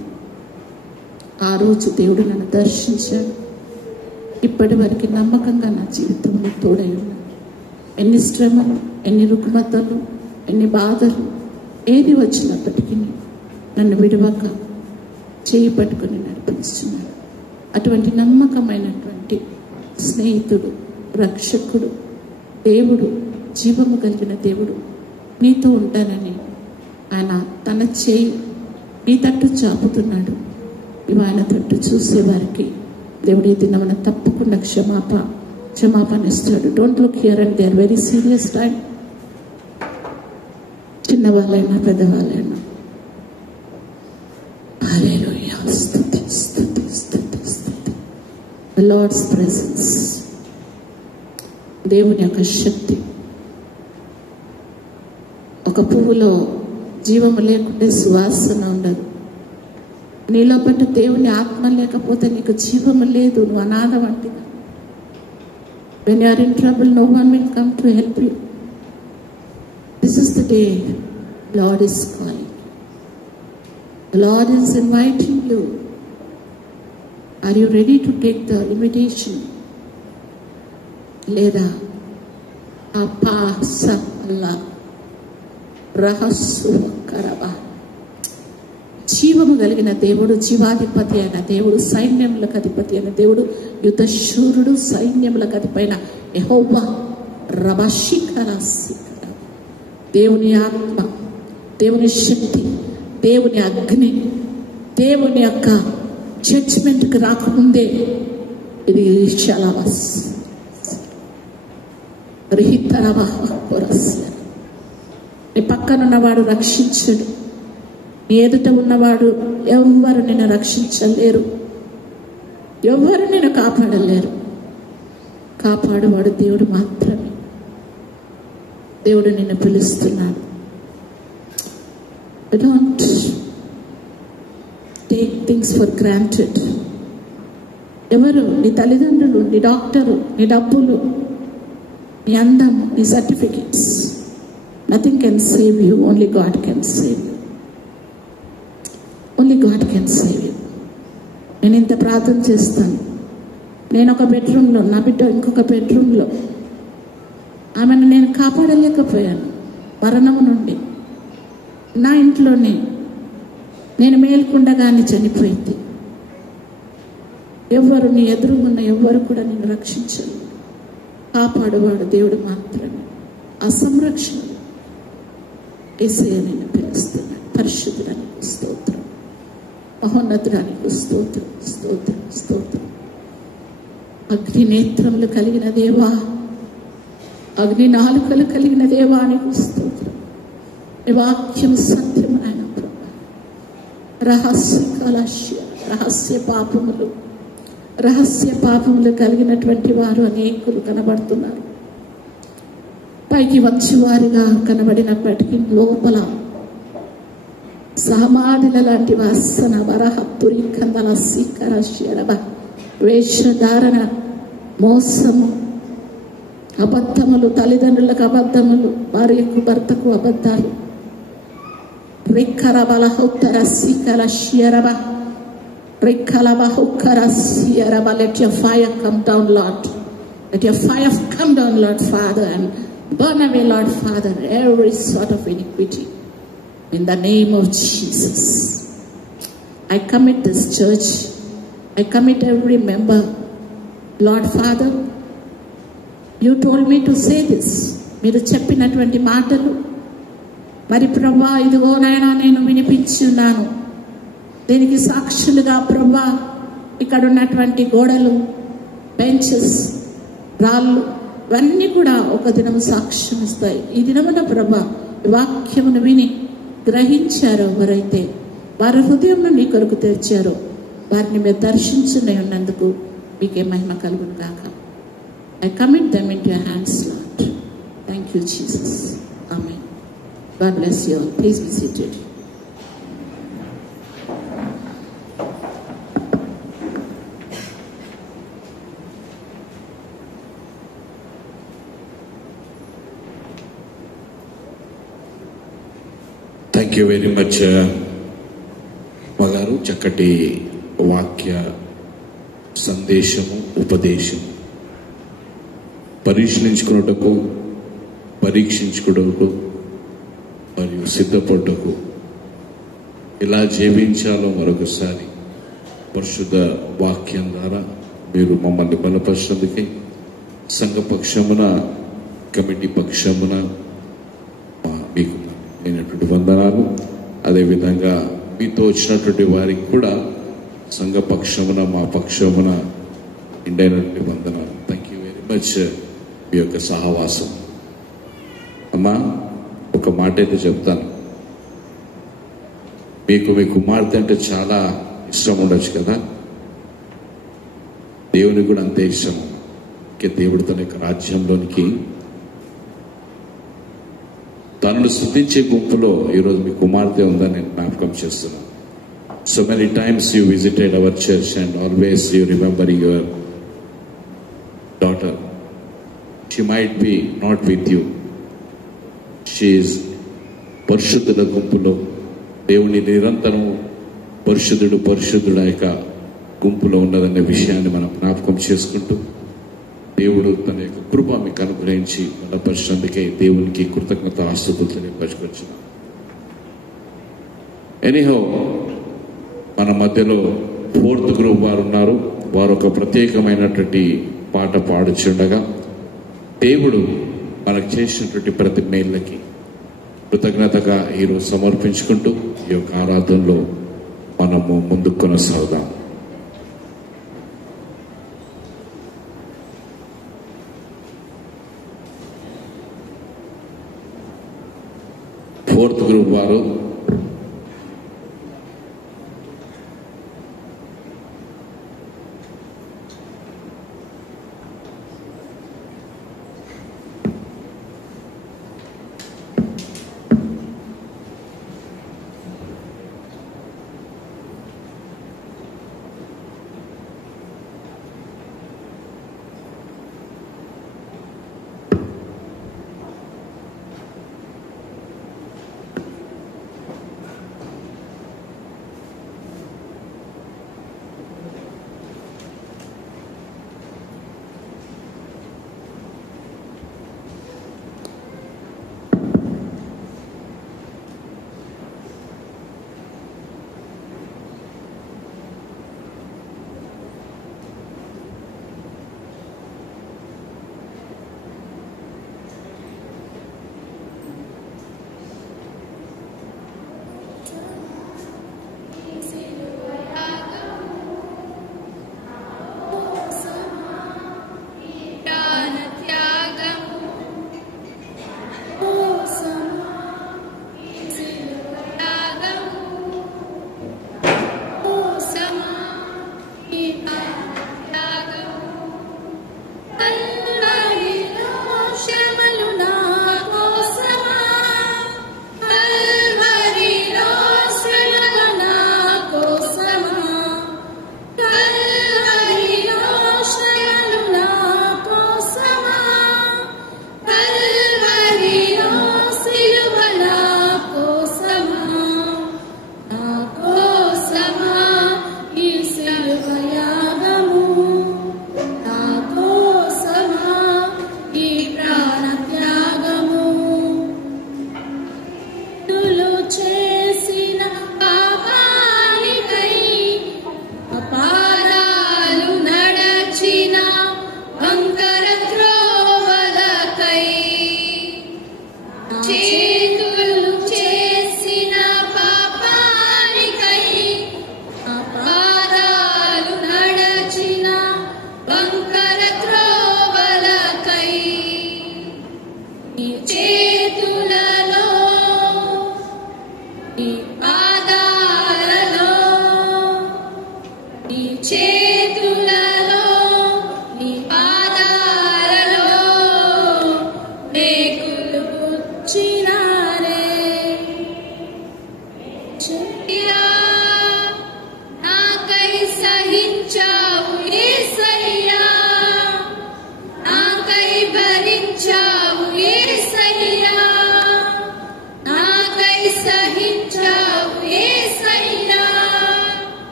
ఆ రోజు దేవుడు నన్ను దర్శించాడు. ఇప్పటి వరకు నమ్మకంగా నా జీవితంలో తోడై ఉన్నాను. ఎన్ని శ్రమలు, ఎన్ని రుగ్మతలు, ఎన్ని బాధలు ఏది వచ్చినప్పటికీ నన్ను విడవక చేయి పట్టుకుని నడిపిస్తున్నాడు. అటువంటి నమ్మకమైనటువంటి స్నేహితుడు, రక్షకుడు, దేవుడు, జీవము కలిగిన దేవుడు నీతో ఉంటానని ఆయన తన చేయి నీ తట్టు చాపుతున్నాడు. ఇవి ఆయన తట్టు చూసేవారికి దేవుడు ఈ దినమున తప్పకుండా క్షమాపణ ఇస్తాడు. Don't look here and they are very serious time. చిన్నవాళ్ళైనా పెద్దవాళ్ళైనా హల్లెలూయా, స్తుతి స్తుతి స్తుతి స్తుతి. ది లార్డ్స్ ప్రెసెన్స్, దేవుని యొక్క శక్తి. ఒక పువ్వులో జీవము లేకుంటే సువాసన ఉండదు. నీలో పట్టు దేవుని ఆత్మ లేకపోతే నీకు జీవము లేదు, నువ్వు అనాథ వంటిగా. When you are in trouble, no one will come to help you. This is the day Lord is calling. The Lord is inviting you. Are you ready to take the invitation? Leda apasa Allah rahasu karaba. జీవము కలిగిన దేవుడు, జీవాధిపతి అయిన దేవుడు, సైన్యములకు అధిపతి అయిన దేవుడు, యుద్ధశూరుడు, సైన్యములకు అధిపైన యెహోవా రబషికరాసికర. దేవుని ఆత్మ, దేవుని శక్తి, దేవుని అగ్ని, దేవుని యొక్క జడ్జ్మెంట్కి రాకముందే ఇది షలవస్ నీ పక్కనున్నవాడు రక్షించడు, నీ ఎదుట ఉన్నవాడు ఎవరు నిన్ను రక్షించలేరు, ఎవరు నిన్ను కాపాడలేరు. కాపాడువాడు దేవుడు మాత్రమే. దేవుడు నిన్ను పిలుస్తున్నాడు. Don't take things for granted. ఎవరు? నీ తల్లిదండ్రులు, నీ డాక్టరు, నీ డబ్బులు, నీ అందము, నీ certificates. Nothing can save you, only God can save you. Only God can save you. నేను ఇంత ప్రార్థన చేస్తాను. నేను ఒక బెడ్రూమ్లో, నా బిడ్డ ఇంకొక బెడ్రూమ్లో. ఆమెను నేను కాపాడలేకపోయాను మరణం నుండి. నా ఇంట్లోనే నేను మేల్కొండగానే చనిపోయింది. ఎవ్వరు నీ ఎదురుగున్న ఎవ్వరు కూడా నిన్ను రక్షించరు. కాపాడువాడు దేవుడు మాత్రమే. ఆ సంరక్షణ యేసయ్య నిన్ను పిలుస్తున్నాడు. పరిశుద్ధుడానికి స్తోత్రం, మహోన్నతుడానికి స్తోత్రం, స్తోత్రం, స్తోత్రం. అగ్ని నేత్రములు కలిగిన దేవా, అగ్ని నాలుకలు కలిగిన దేవానికి స్తోత్రం. ఈ వాక్యం సత్యం ఆయన ప్రభా. రహస్య పాపములు కలిగినటువంటి వారు అనేకులు కనబడుతున్నారు. పైకి వంశవారిగా కనబడినప్పటికీ లోపల సమాధిల లాంటి వాసన, వరహత్తురి కందల సీకర శరభ, వేషధారణ, మోసము, అబద్ధములు, తల్లిదండ్రులకు అబద్ధములు, భార్యకు భర్తకు అబద్ధాలు. రిక్కల బలహుత్తర సీకల శరభ, రిక్కల బహుక్కర శరభ. Let your fire come down, Lord. Let your fire come down, Lord Father, and burn away, Lord Father, every sort of iniquity. In the name of Jesus, I commit this church. I commit every member. Lord Father, you told me to say this. మీరు చెప్పినటువంటి మాటలు మరి ప్రభా, ఇదిగో నాయనా నేను వినిపించి ఉన్నాను. దీనికి సాక్షులుగా ప్రభా ఇక్కడ ఉన్నటువంటి గోడలు, బెంచెస్, రాళ్ళు ఇవన్నీ కూడా ఒక దినం సాక్ష్యం ఇస్తాయి. ఈ దినమున ప్రభా వాక్యమును విని గ్రహించారో ఎవరైతే వారి హృదయంలో నీ కొరకు తెరిచారో వారిని మీరు దర్శించునే ఉన్నందుకు మీకే మహిమ కలుగును గాక. I commit them into your hands, Lord. Thank you, Jesus. Amen. God bless you all. Please be seated. Thank you very much మగారు. చక్కటి వాక్య సందేశము, ఉపదేశము, పరీక్షించుకున్నటకు మరియు సిద్ధపడ్డకు ఎలా జీవించాలో మరొకసారి పరిశుద్ధ వాక్యం ద్వారా మీరు మమ్మల్ని బలపరిచేందుకే సంఘ పక్షమున, కమిటీ పక్షమున మీకు అయినటువంటి వందనాలు. అదేవిధంగా మీతో వచ్చినటువంటి వారికి కూడా సంఘ పక్షమున, మా పక్షమున ఇండైనటువంటి వందనాలు. థ్యాంక్ యూ వెరీ మచ్ మీ యొక్క సహవాసం. అమ్మా, ఒక మాట అయితే చెప్తాను. మీకు మీ కుమార్తె అంటే చాలా ఇష్టం ఉండొచ్చు కదా. దేవునికి కూడా అంతే ఇష్టం. దేవుడు తన యొక్క రాజ్యంలోనికి తనను స్తుతించే గుంపులో ఈరోజు మీ కుమార్తె ఉందని నేను జ్ఞాపకం చేస్తున్నాను. So many times you visited our church and always you remember your daughter. She might be not with you. She is పరిశుద్ధుల గుంపులో, దేవుని నిరంతరం పరిశుద్ధుడు యొక్క గుంపులో ఉన్నదనే విషయాన్ని మనం జ్ఞాపకం చేసుకుంటూ దేవుడు తన యొక్క కృప మీకు అనుగ్రహించి బలపరిచినందుకే దేవునికి కృతజ్ఞత ఆస్తుతులు తెలియపరచుకొచ్చున్నాం. ఎనీహో, మన మధ్యలో 4th గ్రూప్ వారు ఉన్నారు. వారు ఒక ప్రత్యేకమైనటువంటి పాట పాడుచుండగా దేవుడు మనకు చేసినటువంటి ప్రతి మేళ్ళకి కృతజ్ఞతగా ఈరోజు సమర్పించుకుంటూ ఈ యొక్క ఆరాధనలో మనము ముందుకు కొనసాగుదాం. ఫోర్త్ గ్రూప్ వారు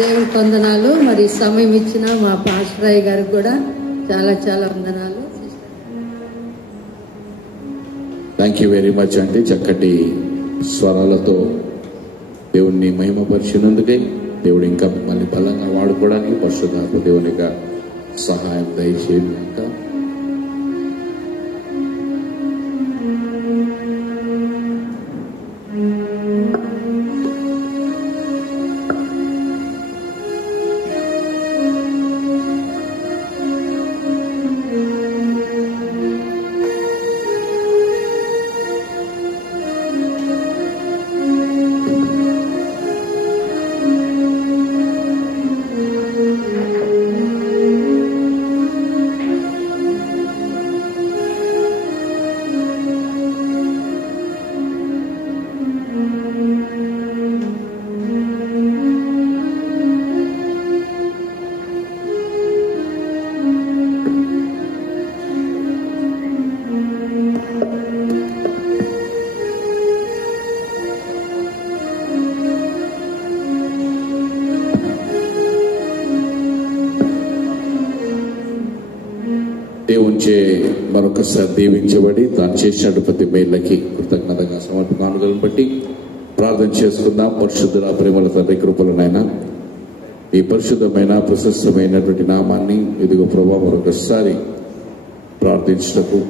దేవునికి వందనాలు. మరి సమయం ఇచ్చిన మా పాస్టరయ్య గారికి కూడా చాలా చాలా వందనాలు. థ్యాంక్ యూ వెరీ మచ్ అండి. చక్కటి స్వరాలతో దేవుణ్ణి మహిమపరిచినందుకే దేవుడు ఇంకా మిమ్మల్ని బలంగా వాడుకోవడానికి పరిశుద్ధాత్మ దేవునిగా సహాయం దయచేయక. దేవునిచే మరొకసారి దీవించబడి తాను చేసినట్టు ప్రతి మేళ్ళకి కృతజ్ఞతగా సమర్పణలను బట్టి ప్రార్థన చేసుకుందాం. పరిశుద్ధుల ప్రేమల తండ్రి కృపలనైనా ఈ పరిశుద్ధమైన ప్రశస్తమైనటువంటి నామాన్ని ఇదిగో ప్రభావం మరొకసారి ప్రార్థించటకు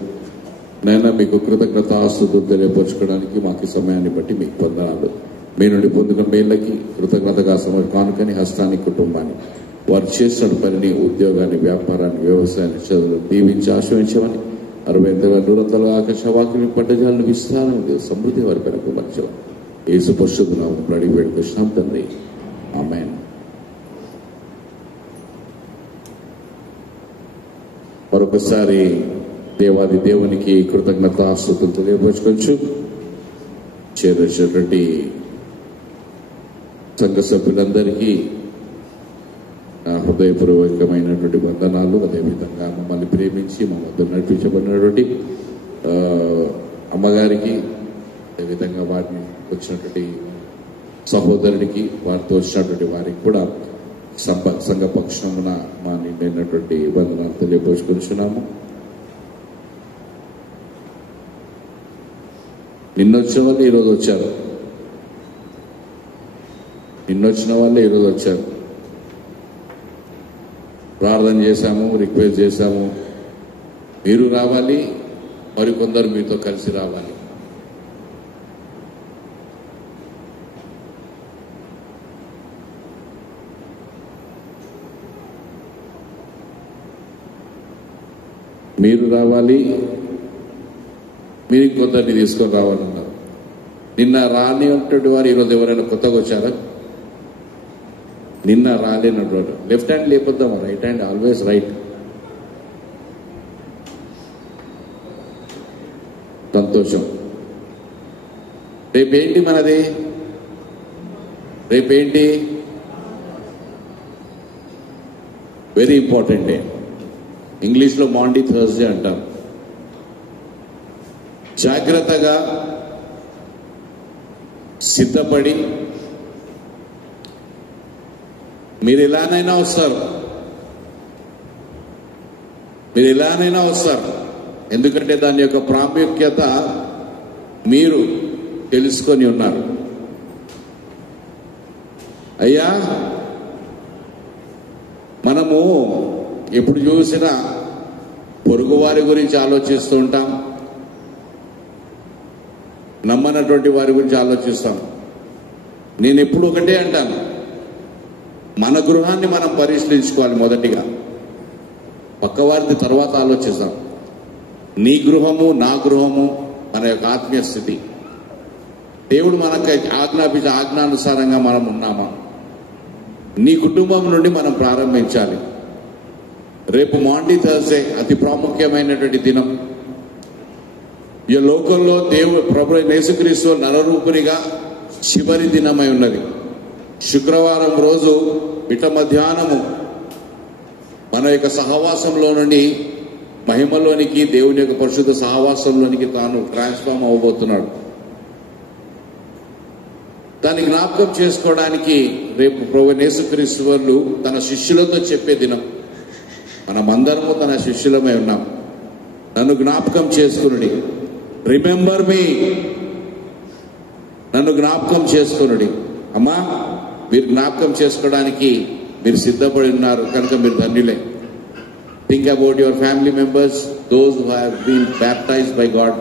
నైనా మీకు కృతజ్ఞత ఆస్తుతులు తెలియపరచుకోవడానికి మాకు ఈ సమయాన్ని బట్టి మీకు పొందనాలు. మీ నుండి పొందిన మేళ్ళకి కృతజ్ఞతగా కానుకని హస్తాన్ని కుటుంబాన్ని వారు చేసిన పనిని ఉద్యోగాన్ని వ్యాపారాన్ని వ్యవసాయాన్ని చదువులు దీవించి ఆశ్రయించమని 60 ఆకాశ వాక్యం పడ్డజాలను విస్తారం సమృద్ధి వారి కనుక మర్చం యేసు పరిశుద్ధ నామములో అడిగి వేడుకొస్తున్నాం తండ్రి. ఆమేన్. మరొకసారి దేవాది దేవునికి కృతజ్ఞత ఆస్తుతులు తెలియపరచుకోవచ్చు. చేరినటువంటి సంఘ సభ్యులందరికీ హృదయపూర్వకమైనటువంటి వందనాలు. అదేవిధంగా మమ్మల్ని ప్రేమించి మా వద్ద నడిపించబడినటువంటి అమ్మగారికి, అదేవిధంగా వారిని వచ్చినటువంటి సహోదరుడికి, వారితో వచ్చినటువంటి వారికి కూడా సంఘ పక్షమున మా నిండైనటువంటి వందనాలు తెలియపరుచుకుంటున్నాము. నిన్నొచ్చిన వాళ్ళు ఈరోజు వచ్చారు, నిన్నొచ్చిన వాళ్ళే ఈరోజు వచ్చారు. ప్రార్థన చేశాము, రిక్వెస్ట్ చేశాము, మీరు రావాలి, మరికొందరు మీతో కలిసి రావాలి. మీరు రావాలి, మీరు ఇంకొందరిని తీసుకొని రావాలన్నారు. నిన్న రానిటువంటి వారు ఈరోజు ఎవరైనా కొత్తగా వచ్చారా? నిన్న రాలేనటువంటి లెఫ్ట్ హ్యాండ్ లేపొద్దామా? Right hand always right. సంతోషం. రేపేంటి మనది? రేపేంటి? Very important day. ఇంగ్లీష్లో మాండీ థర్స్డే అంటారు. జాగ్రత్తగా సిద్ధపడి మీరు ఎలానైనా వస్తారు, మీరు ఎలానైనా వస్తారు. ఎందుకంటే దాని యొక్క ప్రాముఖ్యత మీరు తెలుసుకొని ఉన్నారు. అయ్యా, మనము ఎప్పుడు చూసినా పొరుగు వారి గురించి ఆలోచిస్తూ ఉంటాం, నమ్మనటువంటి వారి గురించి ఆలోచిస్తాం. నేను ఎప్పుడు ఒకటే అంటాను, మన గృహాన్ని మనం పరిశీలించుకోవాలి. మొదటిగా పక్కవారిది తర్వాత ఆలోచిస్తాం. నీ గృహము, నా గృహము, మన యొక్క ఆత్మీయ స్థితి. దేవుడు మనకు ఆజ్ఞాపించే ఆజ్ఞానుసారంగా మనం ఉన్నామా? నీ కుటుంబం నుండి మనం ప్రారంభించాలి. రేపు మాండీ థర్స్డే అతి ప్రాముఖ్యమైనటువంటి దినం. ఈ లోకంలో దేవుడు ప్రభు యేసుక్రీస్తు నరరూపునిగా చివరి దినమై ఉన్నది. శుక్రవారం రోజు మిట్ట మధ్యాహ్నము మన యొక్క సహవాసంలో నుండి మహిమలోనికి, దేవుని యొక్క పరిశుద్ధ సహవాసంలోనికి తాను ట్రాన్స్ఫార్మ్ అవ్వబోతున్నాడు. దాన్ని జ్ఞాపకం చేసుకోవడానికి రేపు ప్రభు యేసుక్రీస్తు వారు తన శిష్యులతో చెప్పే దినం. మనమందరము తన శిష్యులమై ఉన్నాం. నన్ను జ్ఞాపకం చేసుకునుడి, రిమెంబర్ మీ, నన్ను జ్ఞాపకం చేసుకునుడి. అమ్మా, మీరు జ్ఞాపకం చేసుకోవడానికి మీరు సిద్ధపడి ఉన్నారు కనుక మీరు ధన్యులే. Think about your family members, those who have been baptised by God,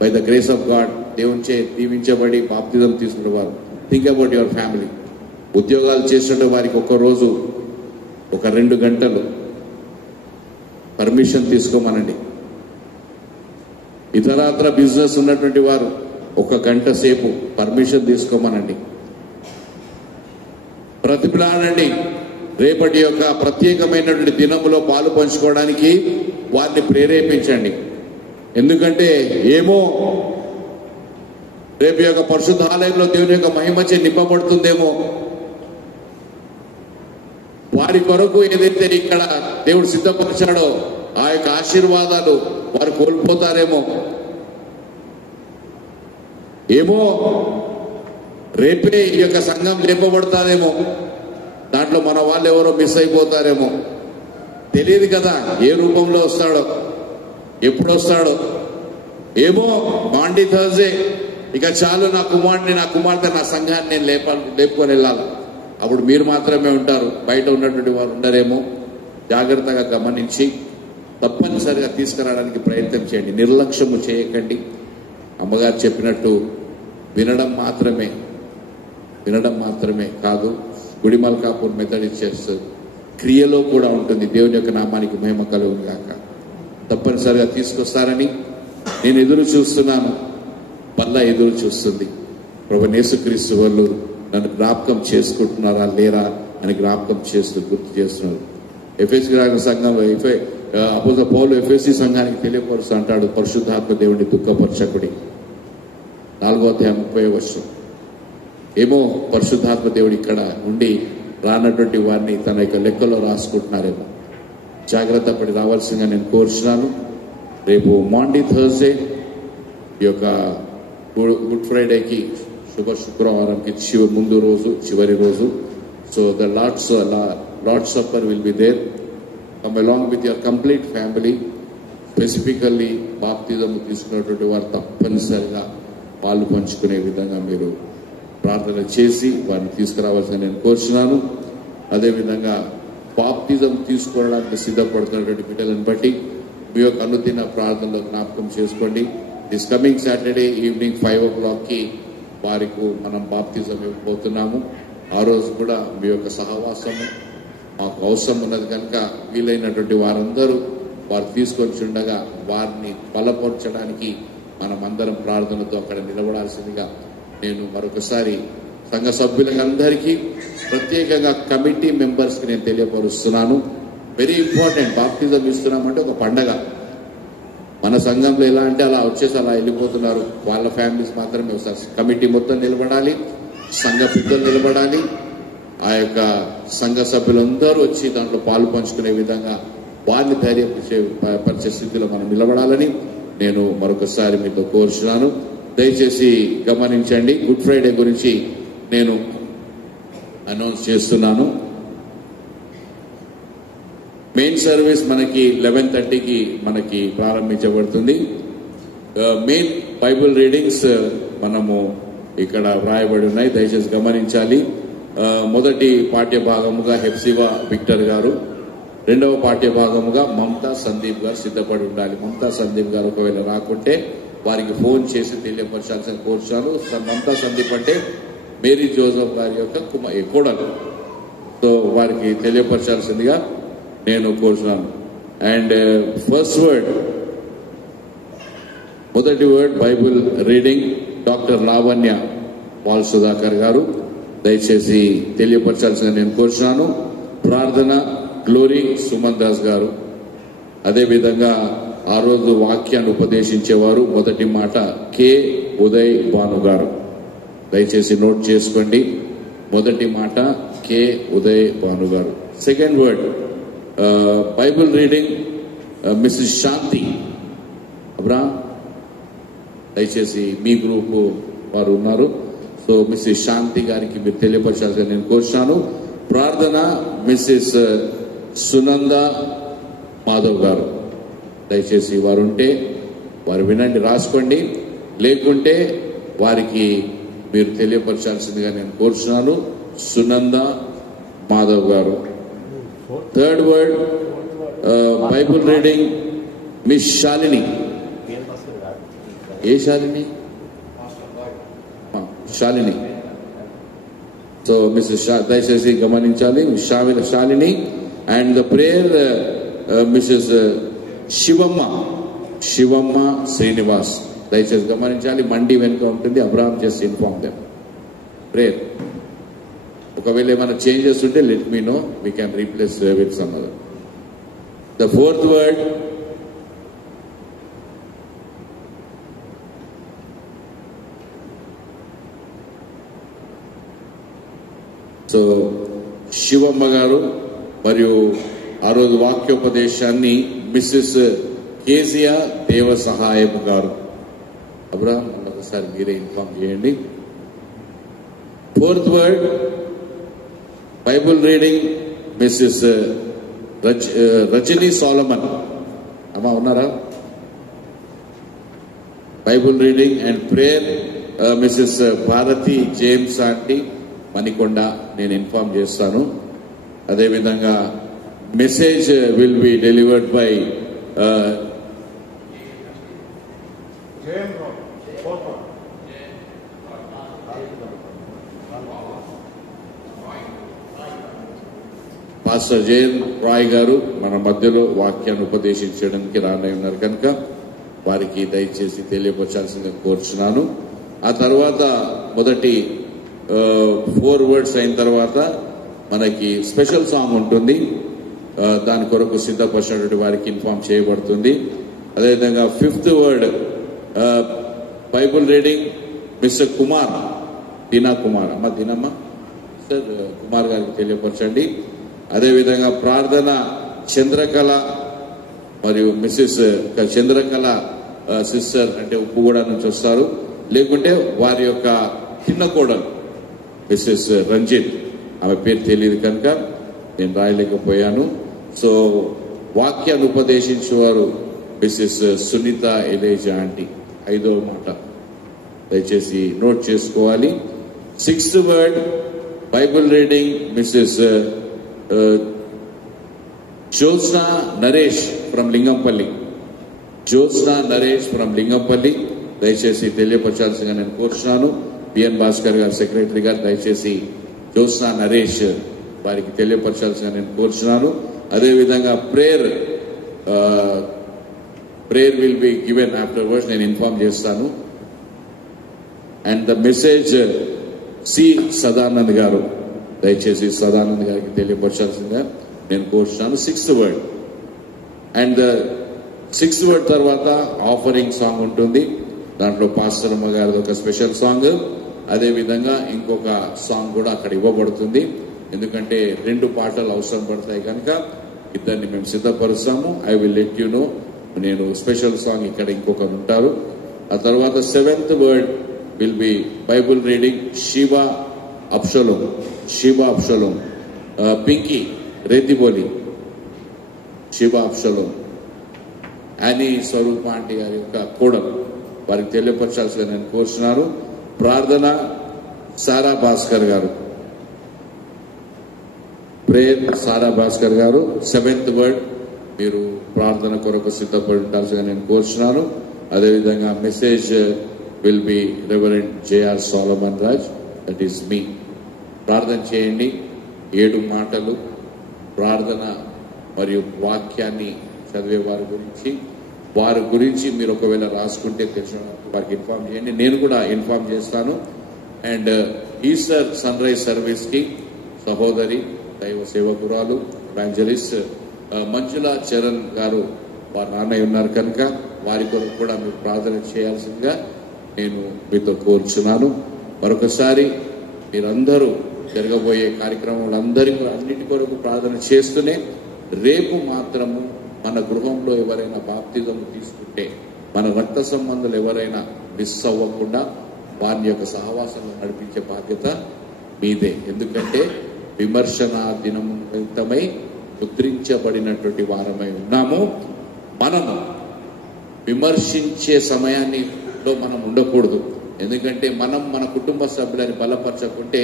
by the grace of God. దేవుని చే దీవించబడి బాప్తిజం తీసుకున్న వారు. Think about your family. ఉద్యోగాలు చేసిన వారికి ఒక్కరోజు ఒక 2 గంటలు పర్మిషన్ తీసుకోమనండి. ఇతరత్ర బిజినెస్ ఉన్నటువంటి వారు 1 గంట సేపు పర్మిషన్ తీసుకోమనండి. ప్రతిఫలానండి. రేపటి యొక్క ప్రత్యేకమైనటువంటి దినములో పాలు పంచుకోవడానికి వారిని ప్రేరేపించండి. ఎందుకంటే ఏమో రేపు యొక్క పరిశుద్ధ ఆలయంలో దేవుని యొక్క మహిమచే నింపబడుతుందేమో. వారి కొరకు ఏదైతే ఇక్కడ దేవుడు సిద్ధపరిచాడో ఆ యొక్క ఆశీర్వాదాలు వారు కోల్పోతారేమో. ఏమో రేపే ఈ యొక్క సంఘం లేపబడతారేమో. దాంట్లో మన వాళ్ళు ఎవరో మిస్ అయిపోతారేమో. తెలియదు కదా ఏ రూపంలో వస్తాడో. ఎప్పుడు వస్తాడో ఏమో. మాండీ థర్స్డే ఇక చాలు, నా కుమార్తె నా సంఘాన్ని నేను లేపుకొని వెళ్ళాలి. అప్పుడు మీరు మాత్రమే ఉంటారు, బయట ఉన్నటువంటి వారు ఉండరేమో. జాగ్రత్తగా గమనించి తప్పనిసరిగా తీసుకురావడానికి ప్రయత్నం చేయండి. నిర్లక్ష్యము చేయకండి. అమ్మగారు చెప్పినట్టు వినడం మాత్రమే కాదు, గుడిమల్కాపూర్ మెథడిస్ట్ చర్చ్ క్రియలో కూడా ఉంటుంది. దేవుని యొక్క నామానికి మహిమ కలుగును గాక. తప్పనిసరిగా తీసుకొస్తారని నేను ఎదురు చూస్తున్నాను. పల్ల ఎదురు చూస్తుంది. ప్రభువైన యేసుక్రీస్తు వాళ్ళు నన్ను జ్ఞాపకం చేసుకుంటున్నారా లేరా అని జ్ఞాపకం గుర్తు చేస్తున్నారు. ఎఫెసీ సంఘంలో అపోస్తలుడైన పౌలు ఎఫెసీ సంఘానికి తెలియపరుస్తూ అంటాడు, పరిశుద్ధాత్మ దేవుని దుఃఖపరచకుడి. 4వ అధ్యాయం 30వ వచనం. ఏమో పరిశుద్ధాత్మ దేవుడు ఇక్కడ ఉండి రానటువంటి వారిని తన యొక్క లెక్కలో రాసుకుంటున్నారేమో. జాగ్రత్త పడి రావాల్సిందిగా నేను కోరుచున్నాను. రేపు మాండీ థర్స్డే, ఈ యొక్క గుడ్ ఫ్రైడేకి శుక్రవారంకి చివరి రోజు. So the Lord's supper will be there. Come along with your complete family. Specifically బాప్తిజం తీసుకున్నటువంటి వారు తప్పనిసరిగా పాలు పంచుకునే విధంగా మీరు ప్రార్థన చేసి వారిని తీసుకురావాల్సిన నేను కోరుచున్నాను. అదేవిధంగా బాప్తిజం తీసుకోవడానికి సిద్ధపడుతున్నటువంటి బిడ్డలను బట్టి మీ యొక్క అనుదిన ప్రార్థనలో జ్ఞాపకం చేసుకోండి. This coming Saturday evening 5 o'clock వారికి మనం బాప్తిజం ఇవ్వబోతున్నాము. ఆ రోజు కూడా మీ యొక్క సహవాసము మాకు అవసరం ఉన్నది కనుక వీలైనటువంటి వారందరూ వారు తీసుకొని ఉండగా వారిని బలపరచడానికి మనమందరం ప్రార్థనతో అక్కడ నిలబడాల్సిందిగా నేను మరొకసారి సంఘ సభ్యులందరికీ, ప్రత్యేకంగా కమిటీ మెంబర్స్కి నేను తెలియపరుస్తున్నాను. Very important. బాప్తిజం ఇస్తున్నామంటే ఒక పండగ. మన సంఘంలో ఎలా అంటే అలా వచ్చేసి అలా వెళ్ళిపోతున్నారు. వాళ్ళ ఫ్యామిలీస్ మాత్రమే వస్తారు. కమిటీ మొత్తం నిలబడాలి, సంఘ పెద్దలు నిలబడాలి, ఆ యొక్క సంఘ సభ్యులందరూ వచ్చి దాంట్లో పాలు పంచుకునే విధంగా వారిని ధైర్యపరిచే స్థితిలో మనం నిలబడాలని నేను మరొకసారి మీతో కోరుచున్నాను. దయచేసి గమనించండి. గుడ్ ఫ్రైడే గురించి నేను అనౌన్స్ చేస్తున్నాను. మెయిన్ సర్వీస్ మనకి 11:30కి మనకి ప్రారంభించబడుతుంది. మెయిన్ బైబుల్ రీడింగ్స్ మనము ఇక్కడ వ్రాయబడి ఉన్నాయి, దయచేసి గమనించాలి. మొదటి పాఠ్య భాగముగా హెప్సివా విక్టర్ గారు, రెండవ పాఠ్య భాగముగా మమతా సందీప్ గారు సిద్ధపడి ఉండాలి. మమతా సందీప్ గారు ఒకవేళ రాకుంటే వారికి ఫోన్ చేసి తెలియపరచాల్సిన కోరుచాను. మమతా సందీప్ అంటే మేరీ జోసెఫ్ గారి యొక్క కోడలు. సో వారికి తెలియపరచాల్సిందిగా నేను కోరుచున్నాను. అండ్ ఫస్ట్ వర్డ్, మొదటి word Bible reading doctor Lavanya Paul Sudhakar గారు దయచేసి తెలియపరచాల్సిందిగా నేను కోరుచున్నాను. ప్రార్థన గ్లోరీ సుమన్ దాస్ గారు. అదేవిధంగా ఆ రోజు వాక్యాన్ని ఉపదేశించేవారు మొదటి మాట కె ఉదయ్ భాను గారు. దయచేసి నోట్ చేసుకోండి. మొదటి మాట కె ఉదయ్ భాను గారు. Second word Bible reading Mrs Shanti Abra. దయచేసి మీ గ్రూపు వారు ఉన్నారు. సో మిస్సెస్ శాంతి గారికి మీరు తెలియపరచాల్సిన నేను కోరుచున్నాను. ప్రార్థన మిస్సెస్ సునంద మాధవ్ గారు. దయచేసి వారు ఉంటే వారు వినండి, రాసుకోండి. లేకుంటే వారికి మీరు తెలియపరచాల్సిందిగా నేను కోరుచున్నాను. సునంద మాధవ్ గారు. Third word Bible reading Miss Shalini. ఏ శాలిని? శాలిని. సో మిస్సెస్ దయచేసి గమనించాలి. Shalini. And the prayer Mrs Shivamma Srinivas. దయచేసి గమనించాలి. మండి వెనుక ఉంటుంది. Abraham just inform them. Prayer ఒకవేళ ఏమైనా చేంజెస్ ఉంటే let me know, we can replace with some other. The fourth word so Shivamma గారు మరియు ఆ రోజు వాక్యోపదేశాన్ని మిస్సెస్ కేజియా దేవ సహాయం గారు. అబ్రాహం ఒకసారి మీరే ఇన్ఫార్మ్ చేయండి. Fourth word Bible reading Mrs Rajani Solomon. అమ్మా ఉన్నారా? Bible reading and prayer Mrs Bharati James aunty Manikonda నేను ఇన్ఫార్మ్ చేస్తాను. అదేవిధంగా message will be delivered by pastor Jayan Roy గారు మన మధ్యలో వాక్యాన్ని ఉపదేశించడానికి రానై ఉన్నారు కనుక వారికి దయచేసి తెలియపరచాల్సిందిగా కోరుచున్నాను. ఆ తర్వాత మొదటి 4 వర్డ్స్ అయిన తర్వాత మనకి స్పెషల్ సాంగ్ ఉంటుంది. దాని కొరకు సిద్ధపరిచినటువంటి వారికి ఇన్ఫార్మ్ చేయబడుతుంది. అదేవిధంగా 5th word Bible reading Mr Kumar Deena Kumar అమ్మ దీనమ్మ మిస్టర్ కుమార్ గారికి తెలియపరచండి. అదేవిధంగా ప్రార్థన చంద్రకళ మరియు మిస్సెస్ చంద్రకళ సిస్టర్ అంటే ఉప్పుగూడ నుంచి వస్తారు. లేకుంటే వారి యొక్క చిన్న కోడలు మిస్సెస్ రంజిత్ ఆమె పేరు తెలియదు కనుక నేను రాయలేకపోయాను. సో వాక్యాన్ని ఉపదేశించేవారు మిస్సెస్ సునీత ఎలేజా ఆంటీ 5వ మాట దయచేసి నోట్ చేసుకోవాలి. 6th word Bible reading Mrs Jyotsna Naresh from Lingampally. Jyotsna Naresh from Lingampally దయచేసి తెలియపరచాల్సిందిగా నేను కోరుచున్నాను. బిఎన్ భాస్కర్ గారు సెక్రటరీ గారు దయచేసి జ్యోత్స్నా నరేష్ వారికి తెలియపరచాల్సిందిగా నేను కోరుచున్నాను. అదేవిధంగా prayer will be given after words నేను ఇన్ఫార్మ్ చేస్తాను. And the message C Sadanand గారు దయచేసి సదానంద్ గారికి తెలియపరచాల్సిందిగా నేను కోరుచున్నాను. 6th word and 6th word తర్వాత ఆఫరింగ్ సాంగ్ ఉంటుంది. దాంట్లో పాస్టర్ అమ్మ గారిది ఒక స్పెషల్ సాంగ్, అదేవిధంగా ఇంకొక సాంగ్ కూడా అక్కడ ఇవ్వబడుతుంది. ఎందుకంటే 2 పాటలు అవసరం పడతాయి కనుక ఇద్దరిని మేము సిద్ధపరుస్తాము. I will let you know. నేను స్పెషల్ సాంగ్ ఇక్కడ ఇంకొకరు ఉంటారు. ఆ తర్వాత 7th word will be Bible reading Shiva Absalom Pinky Reddiboli Shiva Absalom Annie Swaroopa aunty గారి యొక్క కోడలు వారికి తెలియపరచాల్సిందిగా నేను కోరుచున్నాను. ప్రార్థన సారా భాస్కర్ గారు, ప్రేయర్ సారా భాస్కర్ గారు 7th వర్డ్ మీరు ప్రార్థన కొరకు సిద్ధపడి ఉండాల్సిందిగా నేను కోరుచున్నాను. అదేవిధంగా message will be reverend JR Solomon Raj, that is me. ప్రార్థన చేయండి. 7 మాటలు ప్రార్థన మరియు వాక్యాన్ని చదివే వారి గురించి మీరు ఒకవేళ రాసుకుంటే తెలిసిన వారికి ఇన్ఫార్మ్ చేయండి. నేను కూడా ఇన్ఫార్మ్ చేస్తాను. And Easter sunrise service కి సహోదరి దైవ సేవకురాలు ఎవాంజలిస్ట్ మంజుల చరణ్ గారు వారి నాన్నయ్య ఉన్నారు కనుక వారి కొరకు కూడా మీరు ప్రార్థన చేయాల్సిందిగా నేను మీతో కోరుచున్నాను. మరొకసారి మీరందరూ జరగబోయే అన్నిటి కొరకు ప్రార్థన చేస్తూనే రేపు మాత్రము మన గృహంలో ఎవరైనా బాప్తిజం తీసుకుంటే మన రక్త సంబంధాలు ఎవరైనా మిస్ అవ్వకుండా వారి యొక్క సహవాసంలో నడిపించే బాధ్యత మీదే. ఎందుకంటే విమర్శన దినమై ముద్రించబడినటువంటి వారమై ఉన్నాము. మనము విమర్శించే సమయాన్నిలో మనం ఉండకూడదు. ఎందుకంటే మనం మన కుటుంబ సభ్యులని బలపరచకుంటే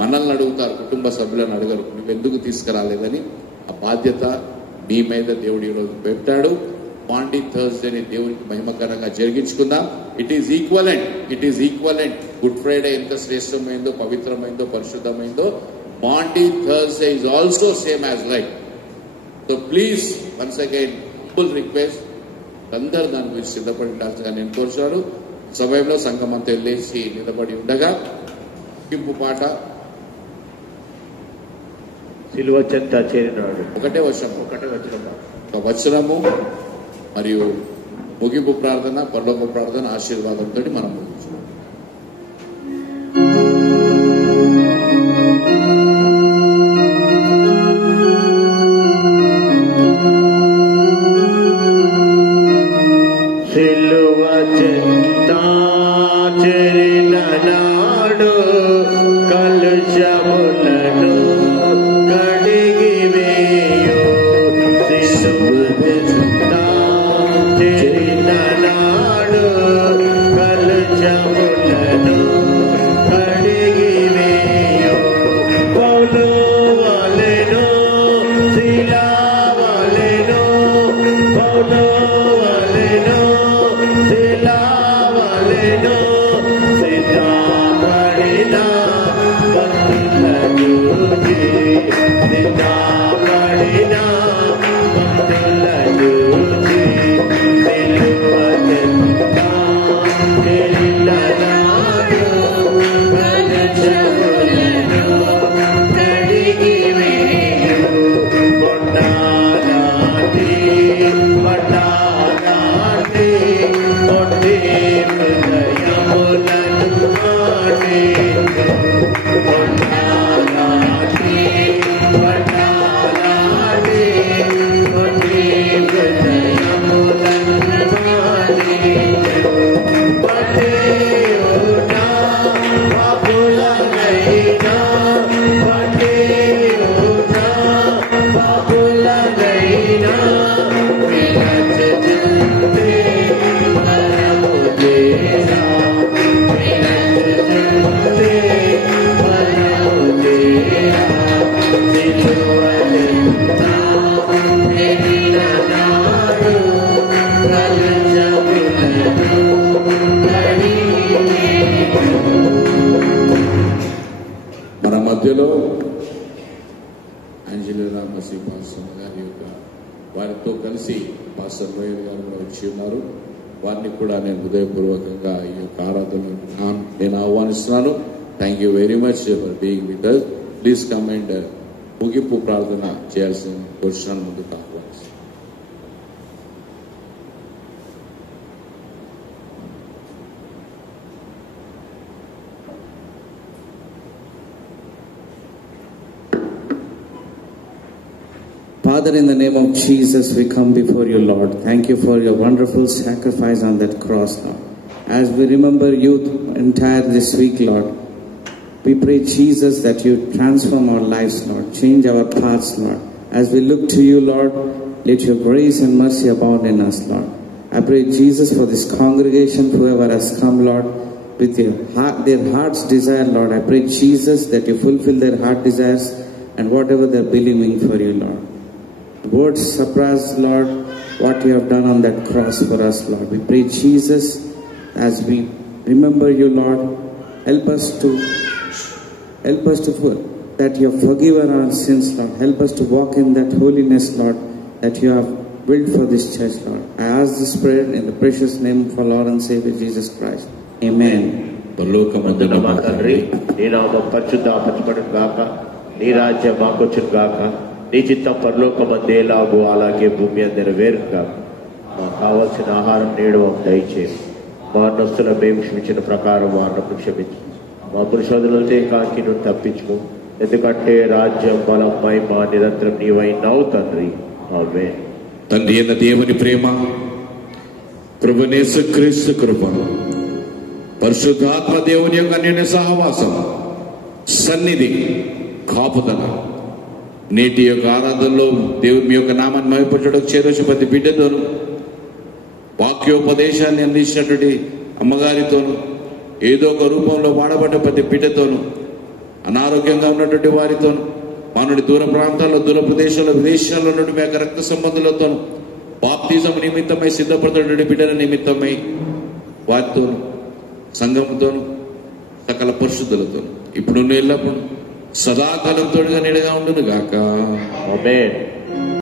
మనల్ని అడుగుతారు, కుటుంబ సభ్యులను అడగరు నువ్వెందుకు తీసుకురాలేదని. ఆ బాధ్యత మీ మీద దేవుడు ఈరోజు పెట్టాడు. మాండీ థర్స్డేని దేవునికి మహిమకరంగా జరిగించుకుందాం. It is equivalent. Good Friday ఎంత శ్రేష్టమైందో, పవిత్రమైందో, పరిశుద్ధమైందో, Maundy Thursday is also same as like. So please once again full request అందరూ దాని గురించి సిద్ధపడి ఉండాల్సిందిగా నేను కోరుచున్నాను. సమయంలో సంఘం అంతా లేచి నిలబడి ఉండగా ముగింపు పాట సిలువ చెంత చేరినాడు ఒకటే వచనము మరియు ముగింపు ప్రార్థన, పరలోక ప్రార్థన ఆశీర్వాదంతో మనం ముగించున్నాం. సిలువ చెంత చేరిన నాడు కలుషములను కడిగి వేయు. సిలువ చెంత చేరిన నాడు మధ్యలో ఆంజలినా మసీ పాస్టర్ గారి యొక్క వారితో కలిసి పాస్టర్ రోయల్ గారు కూడా వచ్చి ఉన్నారు. వారిని కూడా నేను హృదయపూర్వకంగా ఈ యొక్క ఆరాధనలో నేను ఆహ్వానిస్తున్నాను. Thank you very much for being with us. Please come and ముగింపు ప్రార్థన చేయాల్సిన కోరుతున్నాను. ముందుకు ఆహ్వానిస్తున్నాను. Father, in the name of Jesus, we come before you, Lord. Thank you for your wonderful sacrifice on that cross, Lord. As we remember you entire this week, Lord, we pray, Jesus, that you transform our lives, Lord. Change our paths, Lord. As we look to you, Lord, let your grace and mercy abound in us, Lord. I pray, Jesus, for this congregation, whoever has come, Lord, with their heart's desire, Lord. I pray, Jesus, that you fulfill their heart desires and whatever they're believing for you, Lord. Words surpass, Lord, what you have done on that cross for us, Lord. We pray, Jesus, as we remember you, Lord, help us to that you have forgiven our sins, Lord. Help us to walk in that holiness, Lord, that you have built for this church, Lord. I ask this prayer in the precious name of our Lord and Savior Jesus Christ. Amen. పరలోకమందున్న మా తండ్రి, నీ నామం పరిశుద్ధపరచబడును గాక, నీ రాజ్యం మాకొచ్చును గాక, నీ చిత్తం పరలోకమందు ఎలాగో అలాగే భూమి అందు నెరవేరును గాక. మాకు కావలసిన ఆహారం నేడు మాకు దయచేసి, మా అన్నస్తుల మేము క్షమించిన ప్రకారం వారిని క్షమించు, మా పురుషోధులతో కాకి నువ్వు తప్పించుకో, ఎందుకంటే రాజ్యం బలం మహిమ నిరంతరం నీవైనావు తండ్రి. ఆమేన్. తండ్రి అయిన దేవుని ప్రేమ, ప్రభువైన యేసుక్రీస్తు కృప, పరిశుద్ధాత్మ దేవుని యొక్క అన్యోన్య సహవాసం, సన్నిధి, కాపుదల నేటి యొక్క ఆరాధనలో దేవుని మీ యొక్క నామాన్ని మహిమపరచడానికి చేరొచ్చిన ప్రతి బిడ్డతోనూ, వాక్యోపదేశాన్ని అందించినటువంటి అమ్మగారితోనూ, ఏదో ఒక రూపంలో వాడబడ్డ ప్రతి బిడ్డతోనూ, అనారోగ్యంగా ఉన్నటువంటి వారితోనూ, మా నుండి దూర ప్రాంతాల్లో, దూర ప్రదేశాల్లో, విదేశాల్లో ఉన్నటువంటి మీ యొక్క రక్త సంబంధులతోనూ, బాప్తిజం నిమిత్తమై సిద్ధపడుతున్నటువంటి బిడ్డల నిమిత్తమై వారితోనూ, సంఘంతోనూ, సకల పరిశుద్ధులతోనూ ఇప్పుడు ఎల్లప్పుడు సదాకాలం తోడుగా నీడగా ఉండును గాక. ఆమేన్.